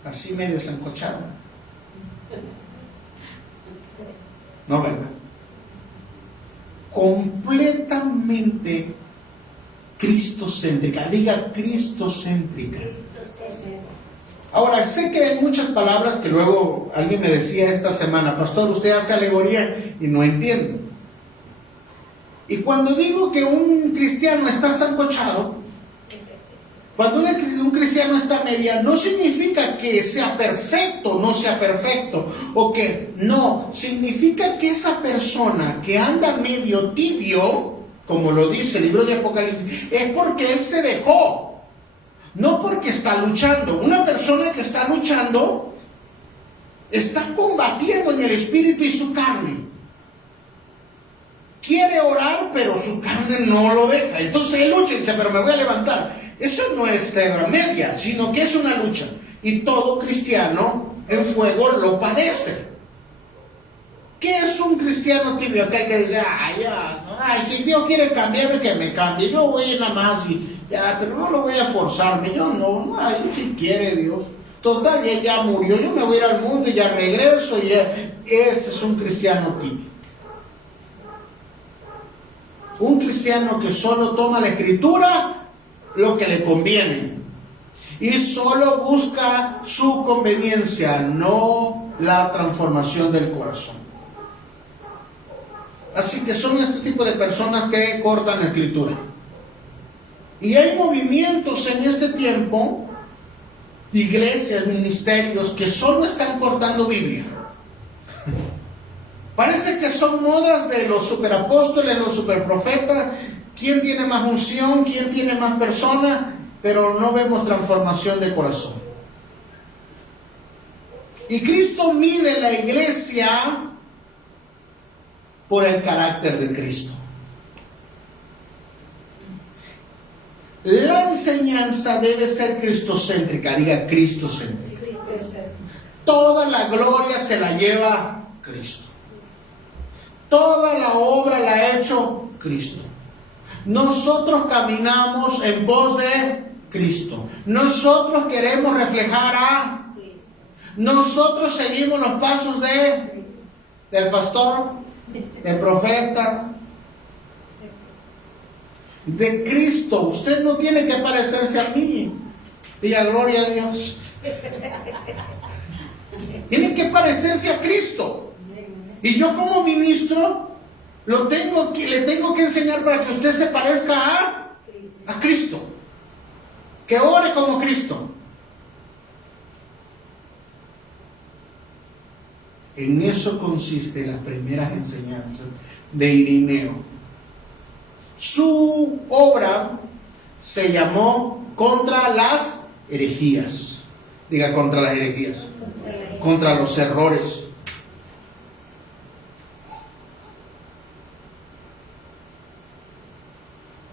Así medio sancochado. No, ¿verdad? Completamente cristocéntrica. Diga: cristocéntrica. Ahora, sé que hay muchas palabras que luego alguien me decía esta semana: pastor, usted hace alegoría, y no entiendo. Y cuando digo que un cristiano está sancochado, cuando un cristiano está media, no significa que sea perfecto, no sea perfecto, o que no, significa que esa persona que anda medio tibio, como lo dice el libro de Apocalipsis, es porque él se dejó, no porque está luchando. Una persona que está luchando está combatiendo en el espíritu y su carne. Quiere orar, pero su carne no lo deja. Entonces él lucha y dice: pero me voy a levantar. Eso no es guerra media, sino que es una lucha. Y todo cristiano en fuego lo padece. ¿Qué es un cristiano tibio? Aquel que dice: si Dios quiere cambiarme, que me cambie. Yo voy nada más y ya, pero no lo voy a forzarme. Yo no, si quiere Dios. Total, ya murió. Yo me voy a ir al mundo y ya regreso. Ese es un cristiano tibio. Un cristiano que solo toma la Escritura lo que le conviene y solo busca su conveniencia, no la transformación del corazón. Así que son este tipo de personas que cortan la Escritura. Y hay movimientos en este tiempo, iglesias, ministerios, que solo están cortando Biblia. Parece que son modas de los superapóstoles, los superprofetas. ¿Quién tiene más unción? ¿Quién tiene más personas? Pero no vemos transformación de corazón. Y Cristo mide la iglesia por el carácter de Cristo. La enseñanza debe ser cristocéntrica. Diga: cristocéntrica. Toda la gloria se la lleva Cristo. Toda la obra la ha hecho Cristo. Nosotros caminamos en pos de Cristo. Nosotros queremos reflejar a Cristo. Nosotros seguimos los pasos del pastor, del profeta, de Cristo. Usted no tiene que parecerse a mí. Diga: gloria a Dios. Tiene que parecerse a Cristo. Y yo como ministro le tengo que enseñar para que usted se parezca a Cristo. Que ore como Cristo. En eso consiste las primeras enseñanzas de Irineo. Su obra se llamó Contra las herejías. Diga: contra las herejías. Contra los errores.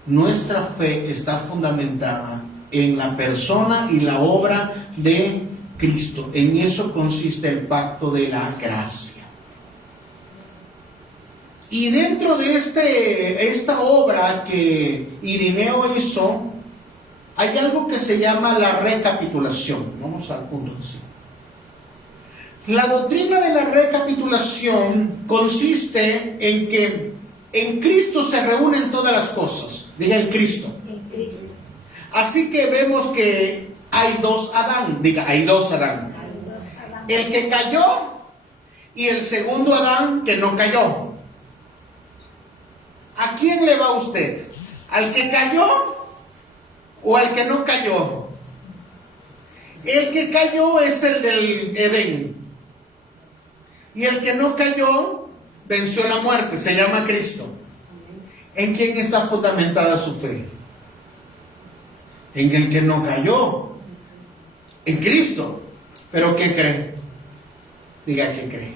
Nuestra fe está fundamentada en la persona y la obra de Cristo. En eso consiste el pacto de la gracia. Y dentro de esta obra que Irineo hizo, hay algo que se llama la recapitulación. Vamos al punto de sí. La doctrina de la recapitulación consiste en que en Cristo se reúnen todas las cosas. Diga en Cristo. Así que vemos que hay dos Adán. Diga, hay dos Adán. El que cayó y el segundo Adán que no cayó. ¿A quién le va usted? ¿Al que cayó o al que no cayó? El que cayó es el del Edén. Y el que no cayó venció la muerte, se llama Cristo. ¿En quién está fundamentada su fe? En el que no cayó, en Cristo. ¿Pero qué cree? Diga, ¿qué cree?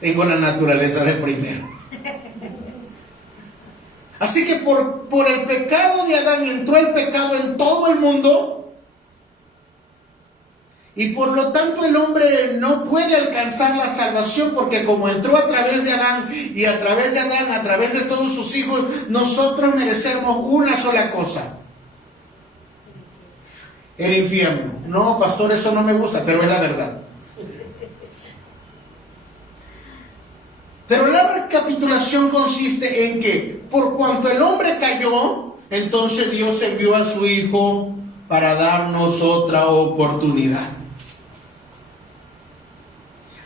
Tengo la naturaleza de primero. Así que por el pecado de Adán entró el pecado en todo el mundo. Y por lo tanto el hombre no puede alcanzar la salvación, porque como entró a través de Adán, y a través de Adán, a través de todos sus hijos, nosotros merecemos una sola cosa: el infierno. No, pastor, eso no me gusta, pero es la verdad. Pero la recapitulación consiste en que, por cuanto el hombre cayó, entonces Dios envió a su Hijo para darnos otra oportunidad.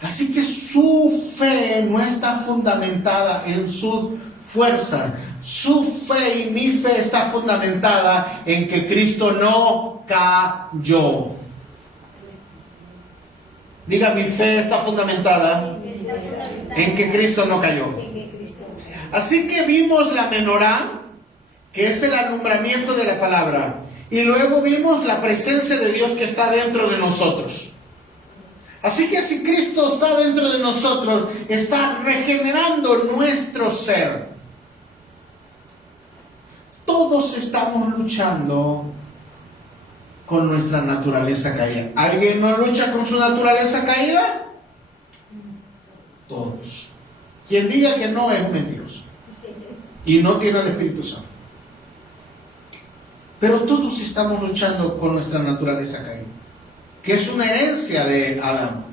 Así que su fe no está fundamentada en su fuerza. Su fe y mi fe está fundamentada en que Cristo no cayó. Diga, mi fe está fundamentada en que Cristo no cayó. Así que vimos la menorá, que es el alumbramiento de la palabra. Y luego vimos la presencia de Dios que está dentro de nosotros. Así que si Cristo está dentro de nosotros, está regenerando nuestro ser. Todos estamos luchando con nuestra naturaleza caída. ¿Alguien no lucha con su naturaleza caída? Todos. Quien diga que no es mentiroso y no tiene el Espíritu Santo. Pero todos estamos luchando con nuestra naturaleza caída, que es una herencia de Adán.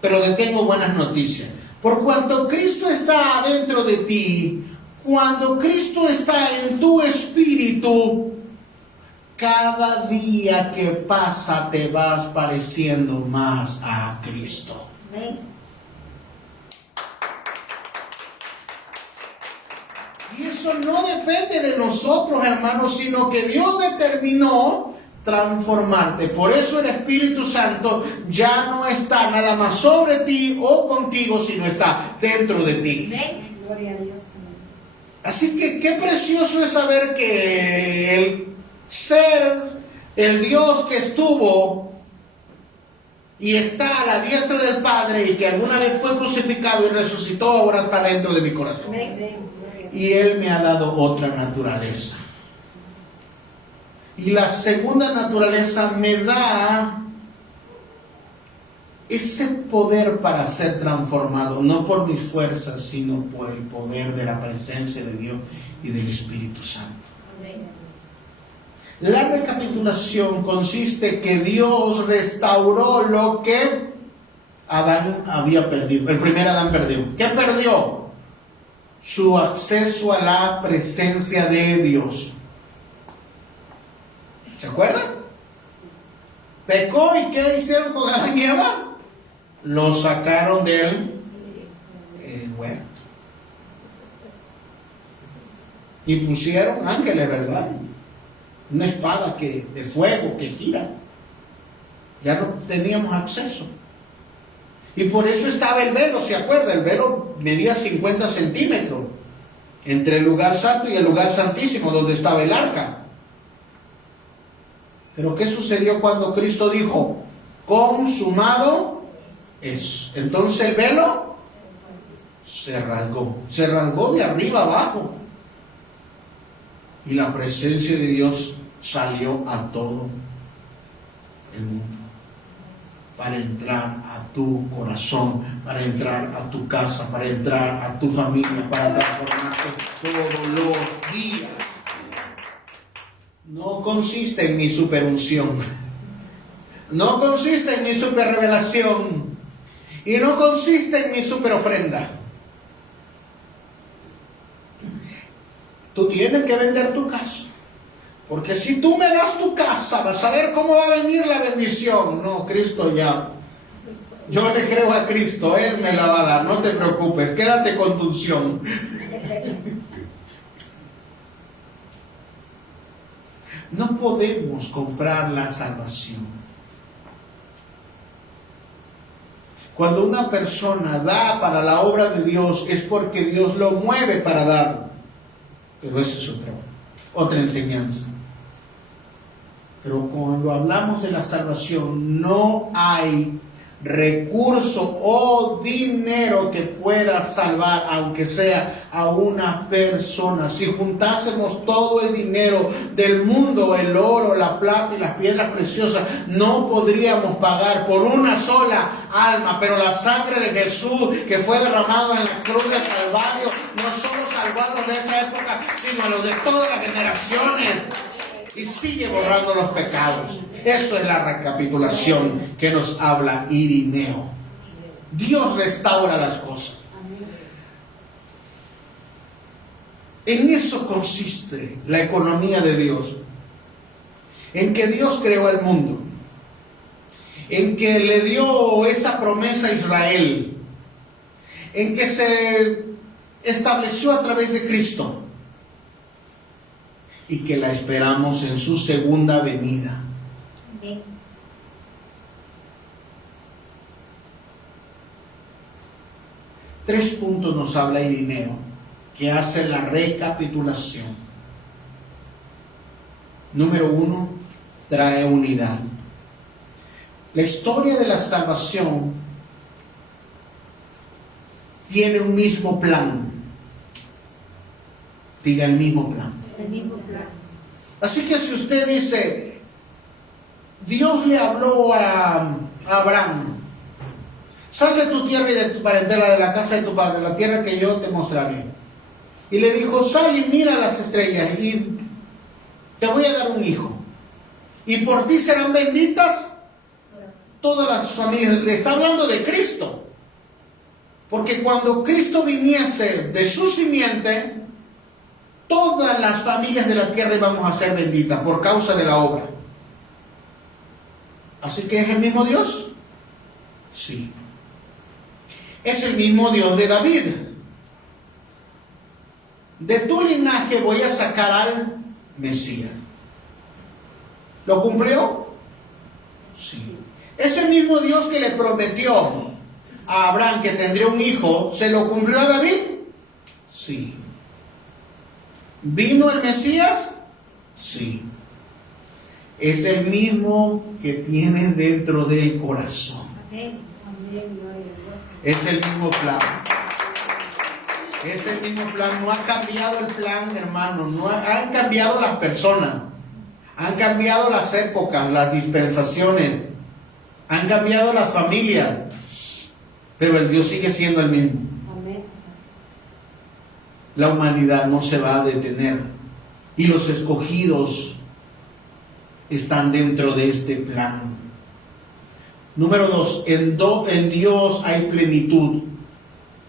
Pero le tengo buenas noticias. Por cuanto Cristo está dentro de ti, cuando Cristo está en tu espíritu, cada día que pasa te vas pareciendo más a Cristo. Y eso no depende de nosotros, hermanos, sino que Dios determinó transformarte. Por eso el Espíritu Santo ya no está nada más sobre ti o contigo, sino está dentro de ti. Gloria a Dios. Así que qué precioso es saber que el ser, el Dios que estuvo y está a la diestra del Padre y que alguna vez fue crucificado y resucitó, ahora está dentro de mi corazón. Y Él me ha dado otra naturaleza. Y la segunda naturaleza me da ese poder para ser transformado, no por mis fuerzas, sino por el poder de la presencia de Dios y del Espíritu Santo. La recapitulación consiste que Dios restauró lo que Adán había perdido. El primer Adán perdió. ¿Qué perdió? Su acceso a la presencia de Dios. ¿Se acuerdan? Pecó, y ¿qué hicieron con Adán y Eva? Lo sacaron del huerto. Y pusieron ángeles, ¿verdad? Una espada de fuego que gira. Ya no teníamos acceso. Y por eso estaba el velo, ¿se acuerda? El velo medía 50 centímetros entre el lugar santo y el lugar santísimo, donde estaba el arca. Pero ¿qué sucedió cuando Cristo dijo, consumado es? Entonces el velo se rasgó de arriba abajo. Y la presencia de Dios salió a todo el mundo. Para entrar a tu corazón, para entrar a tu casa, para entrar a tu familia, para transformarte todos los días. No consiste en mi superunción, no consiste en mi super revelación y no consiste en mi super ofrenda. Tú tienes que vender tu casa. Porque si tú me das tu casa, vas a ver cómo va a venir la bendición. No, Cristo ya. Yo le creo a Cristo, Él me la va a dar. No te preocupes, quédate con tu unción. No podemos comprar la salvación. Cuando una persona da para la obra de Dios, es porque Dios lo mueve para darlo. Pero eso es otra enseñanza. Pero cuando hablamos de la salvación, no hay recurso o dinero que pueda salvar, aunque sea a una persona. Si juntásemos todo el dinero del mundo, el oro, la plata y las piedras preciosas, no podríamos pagar por una sola alma. Pero la sangre de Jesús que fue derramado en la cruz del Calvario no solo salvó a los de esa época, sino a los de todas las generaciones. Y sigue borrando los pecados. Eso es la recapitulación que nos habla Irineo. Dios restaura las cosas. En eso consiste la economía de Dios. En que Dios creó el mundo. En que le dio esa promesa a Israel. En que se estableció a través de Cristo. Y que la esperamos en su segunda venida. Amén. 3 puntos nos habla Irineo, que hace la recapitulación. Número 1, trae unidad. La historia de la salvación tiene un mismo plan. Diga el mismo plan. El mismo plan. Así que si usted dice, Dios le habló a Abraham, sal de tu tierra y de tu parentela, de la casa de tu padre, la tierra que yo te mostraré. Y le dijo, sal y mira las estrellas y te voy a dar un hijo. Y por ti serán benditas todas las familias. Le está hablando de Cristo. Porque cuando Cristo viniese de su simiente, todas las familias de la tierra íbamos a ser benditas por causa de la obra. ¿Así que es el mismo Dios? Sí. Es el mismo Dios de David. De tu linaje voy a sacar al Mesías. ¿Lo cumplió? Sí. Es el mismo Dios que le prometió a Abraham que tendría un hijo. ¿Se lo cumplió a David? Sí. ¿Vino el Mesías? Sí. Es el mismo que tiene dentro del corazón. Es el mismo plan. Es el mismo plan. No ha cambiado el plan, hermano. No han cambiado las personas. Han cambiado las épocas, las dispensaciones. Han cambiado las familias. Pero el Dios sigue siendo el mismo. La humanidad no se va a detener. Y los escogidos están dentro de este plan. Número 2, en Dios hay plenitud.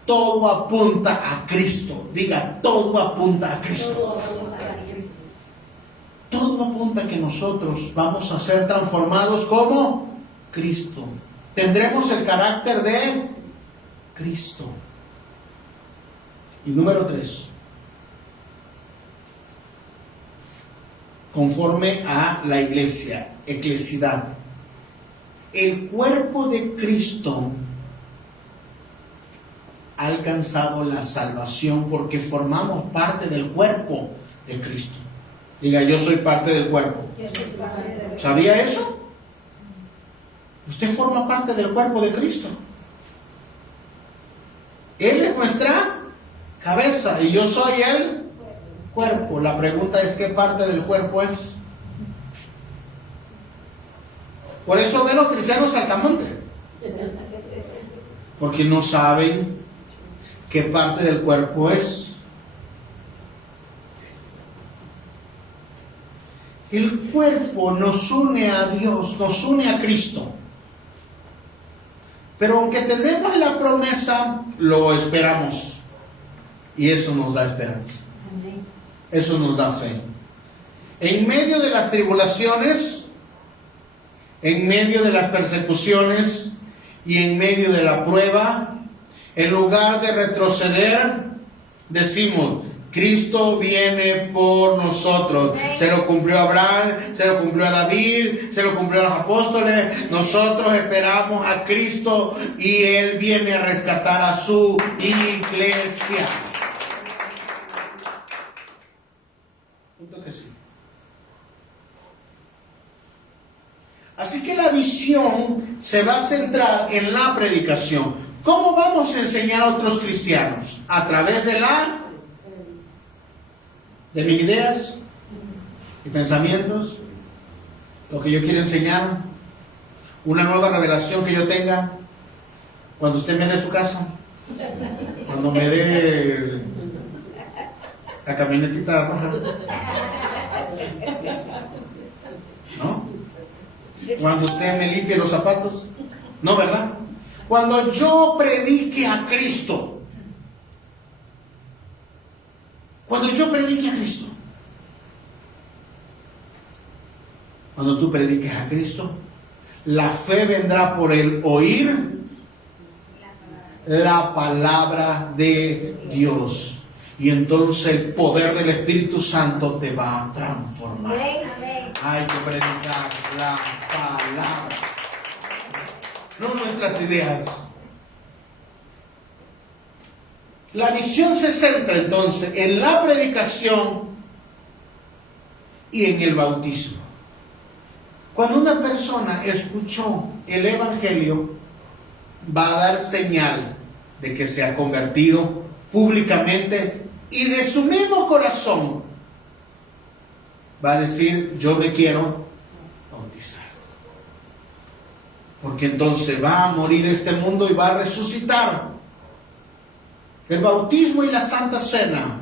Todo apunta a Cristo. Diga, todo apunta a Cristo. Todo apunta a que nosotros vamos a ser transformados como Cristo. Tendremos el carácter de Cristo. Y número 3, conforme a la iglesia, eclesidad. El cuerpo de Cristo ha alcanzado la salvación porque formamos parte del cuerpo de Cristo. Diga, yo soy parte del cuerpo. ¿Sabía eso? Usted forma parte del cuerpo de Cristo. Él es nuestra cabeza y yo soy el cuerpo. La pregunta es, ¿qué parte del cuerpo es? Por eso ven los cristianos saltamontes, porque no saben qué parte del cuerpo es. El cuerpo nos une a Dios, nos une a Cristo. Pero aunque tenemos la promesa, lo esperamos. Y eso nos da esperanza. Eso nos da fe. En medio de las tribulaciones, en medio de las persecuciones y en medio de la prueba, en lugar de retroceder, decimos, Cristo viene por nosotros. Se lo cumplió a Abraham, se lo cumplió a David, se lo cumplió a los apóstoles. Nosotros esperamos a Cristo y Él viene a rescatar a su iglesia. Punto que sí. Así que la visión se va a centrar en la predicación. ¿Cómo vamos a enseñar a otros cristianos? A través de mis ideas y pensamientos, lo que yo quiero enseñar, una nueva revelación que yo tenga, cuando usted me dé su casa, cuando me dé la camionetita roja, ¿no? Cuando usted me limpie los zapatos, no, ¿verdad? Cuando yo predique a Cristo. Cuando yo predique a Cristo. Cuando tú prediques a Cristo, la fe vendrá por el oír la palabra de Dios. Y entonces el poder del Espíritu Santo te va a transformar. Hay que predicar la palabra, no nuestras ideas. La visión se centra entonces en la predicación y en el bautismo. Cuando una persona escuchó el Evangelio, va a dar señal de que se ha convertido públicamente y de su mismo corazón va a decir, yo me quiero bautizar. Porque entonces va a morir este mundo y va a resucitar. El bautismo y la Santa Cena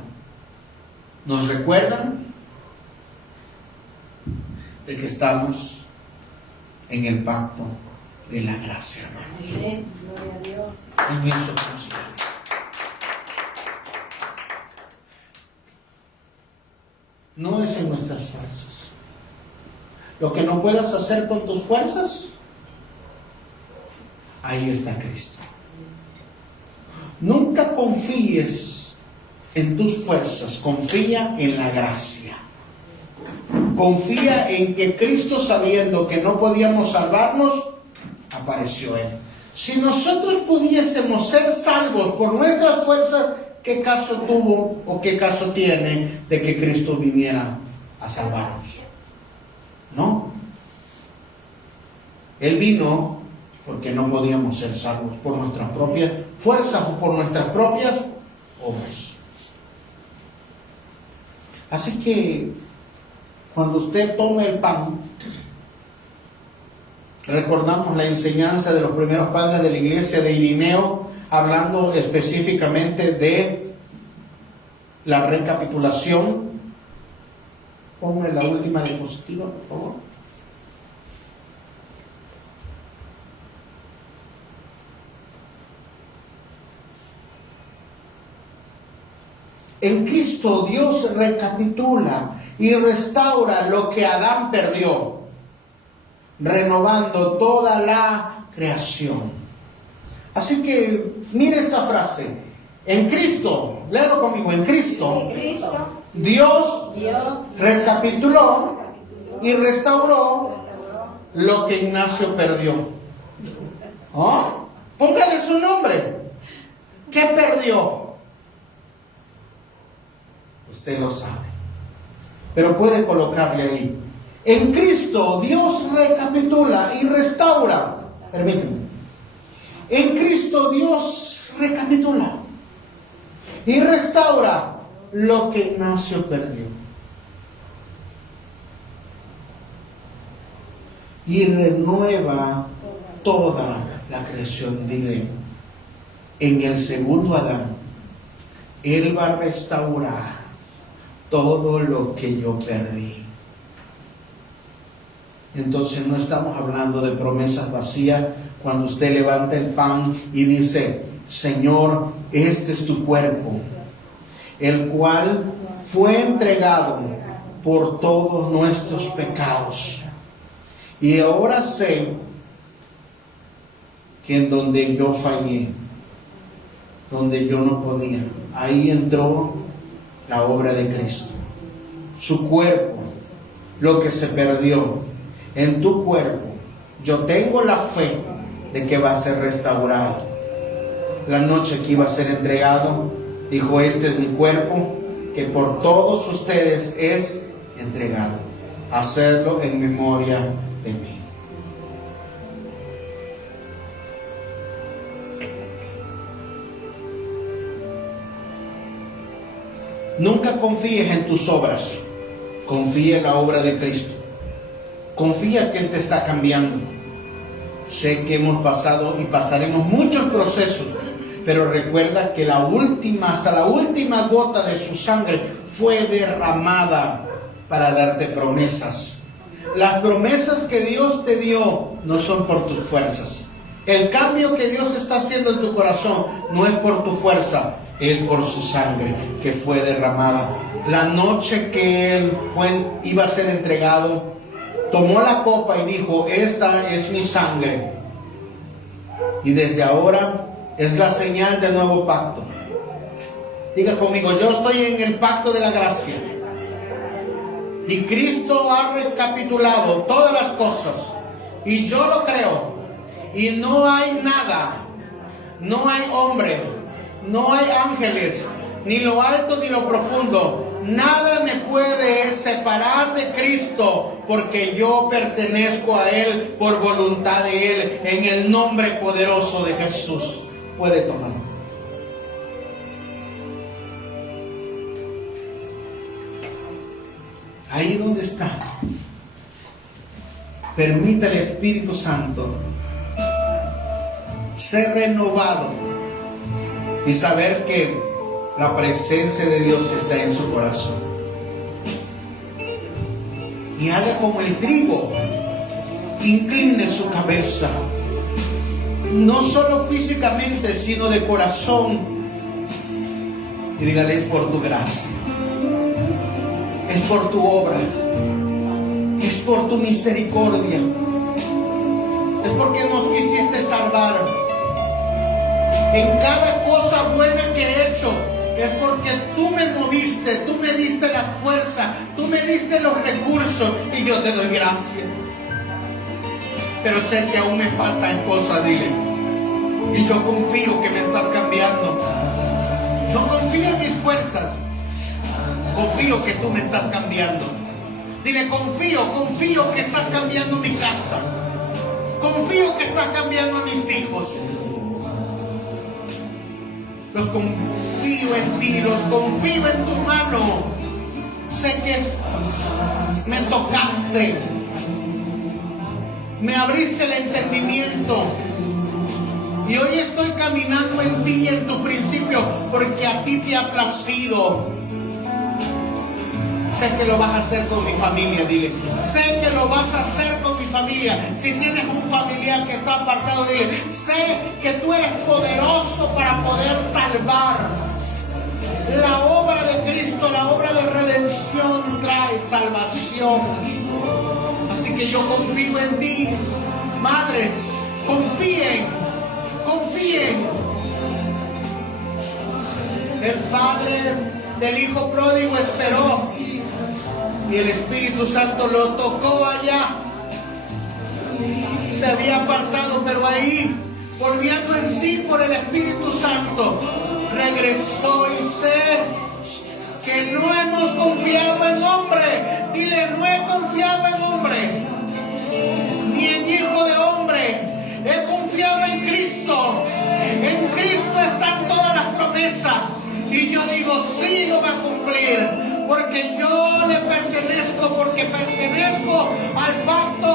nos recuerdan de que estamos en el pacto de la gracia, hermanos. Gloria a Dios. En eso consiste. No es en nuestras fuerzas. Lo que no puedas hacer con tus fuerzas, ahí está Cristo. Nunca confíes en tus fuerzas, confía en la gracia. Confía en que Cristo, sabiendo que no podíamos salvarnos, apareció Él. Si nosotros pudiésemos ser salvos por nuestras fuerzas, ¿qué caso tuvo o qué caso tiene de que Cristo viniera a salvarnos? No. Él vino porque no podíamos ser salvos por nuestras propias fuerzas o por nuestras propias obras. Así que cuando usted tome el pan, recordamos la enseñanza de los primeros padres de la iglesia de Irineo, hablando específicamente de la recapitulación. Ponme la última diapositiva, por favor. En Cristo Dios recapitula y restaura lo que Adán perdió, renovando toda la creación. Así que mire esta frase. En Cristo, léalo conmigo, en Cristo, Dios recapituló y restauró lo que Ignacio perdió. ¿Oh? Póngale su nombre. ¿Qué perdió? Usted lo sabe. Pero puede colocarle ahí. En Cristo Dios recapitula y restaura. Permíteme. En Cristo Dios recapitula y restaura lo que Ignacio perdió. Y renueva toda la creación. Dile, en el segundo Adán, Él va a restaurar todo lo que yo perdí. Entonces no estamos hablando de promesas vacías cuando usted levanta el pan y dice, Señor, este es tu cuerpo, el cual fue entregado por todos nuestros pecados. Y ahora sé que en donde yo fallé, donde yo no podía, ahí entró la obra de Cristo. Su cuerpo, lo que se perdió en tu cuerpo, yo tengo la fe de que va a ser restaurado. La noche que iba a ser entregado, dijo, este es mi cuerpo, que por todos ustedes es entregado. Hacerlo en memoria de mí. Nunca confíes en tus obras, confía en la obra de Cristo. Confía que Él te está cambiando. Sé que hemos pasado y pasaremos muchos procesos, pero recuerda que hasta la última gota de su sangre fue derramada para darte promesas. Las promesas que Dios te dio no son por tus fuerzas. El cambio que Dios está haciendo en tu corazón no es por tu fuerza, es por su sangre que fue derramada. La noche que Él iba a ser entregado, tomó la copa y dijo, esta es mi sangre. Y desde ahora es la señal del nuevo pacto. Diga conmigo, yo estoy en el pacto de la gracia. Y Cristo ha recapitulado todas las cosas. Y yo lo creo. Y no hay nada, no hay hombre, no hay ángeles, ni lo alto ni lo profundo. Nada me puede separar de Cristo, porque yo pertenezco a Él por voluntad de Él, en el nombre poderoso de Jesús. Puede tomarlo. Ahí donde está, permita al Espíritu Santo ser renovado y saber que la presencia de Dios está en su corazón. Y haga como el trigo, incline su cabeza, no solo físicamente, sino de corazón, y dígale, es por tu gracia, es por tu obra, es por tu misericordia, es porque nos quisiste salvar. En cada cosa buena que he hecho, es porque tú me moviste, tú me diste la fuerza, tú me diste los recursos, y yo te doy gracias. Pero sé que aún me faltan cosas, dile. Y yo confío que me estás cambiando. No confío en mis fuerzas, confío que tú me estás cambiando. Dile, confío que estás cambiando mi casa. Confío que estás cambiando a mis hijos. Los confío en ti, los confío en tu mano. Sé que me tocaste, me abriste el entendimiento, y hoy estoy caminando en ti y en tu principio, porque a ti te ha placido. Sé que lo vas a hacer con mi familia, dile. Sé que lo vas a hacer con mi familia. Si tienes un familiar que está apartado, dile. Sé que tú eres poderoso para poder salvar. La obra de Cristo, la obra de redención trae salvación. Así que yo confío en ti. Madres, confíen. El padre del hijo pródigo esperó, y el Espíritu Santo lo tocó allá. Se había apartado, pero ahí, volviendo en sí por el Espíritu Santo, regresó. Y sé que no hemos confiado en hombre. Dile, no he confiado en hombre, ni en hijo de hombre. He confiado en Cristo. En Cristo están todas las promesas. Y yo digo, sí lo va a cumplir. porque yo le pertenezco, porque pertenezco al pacto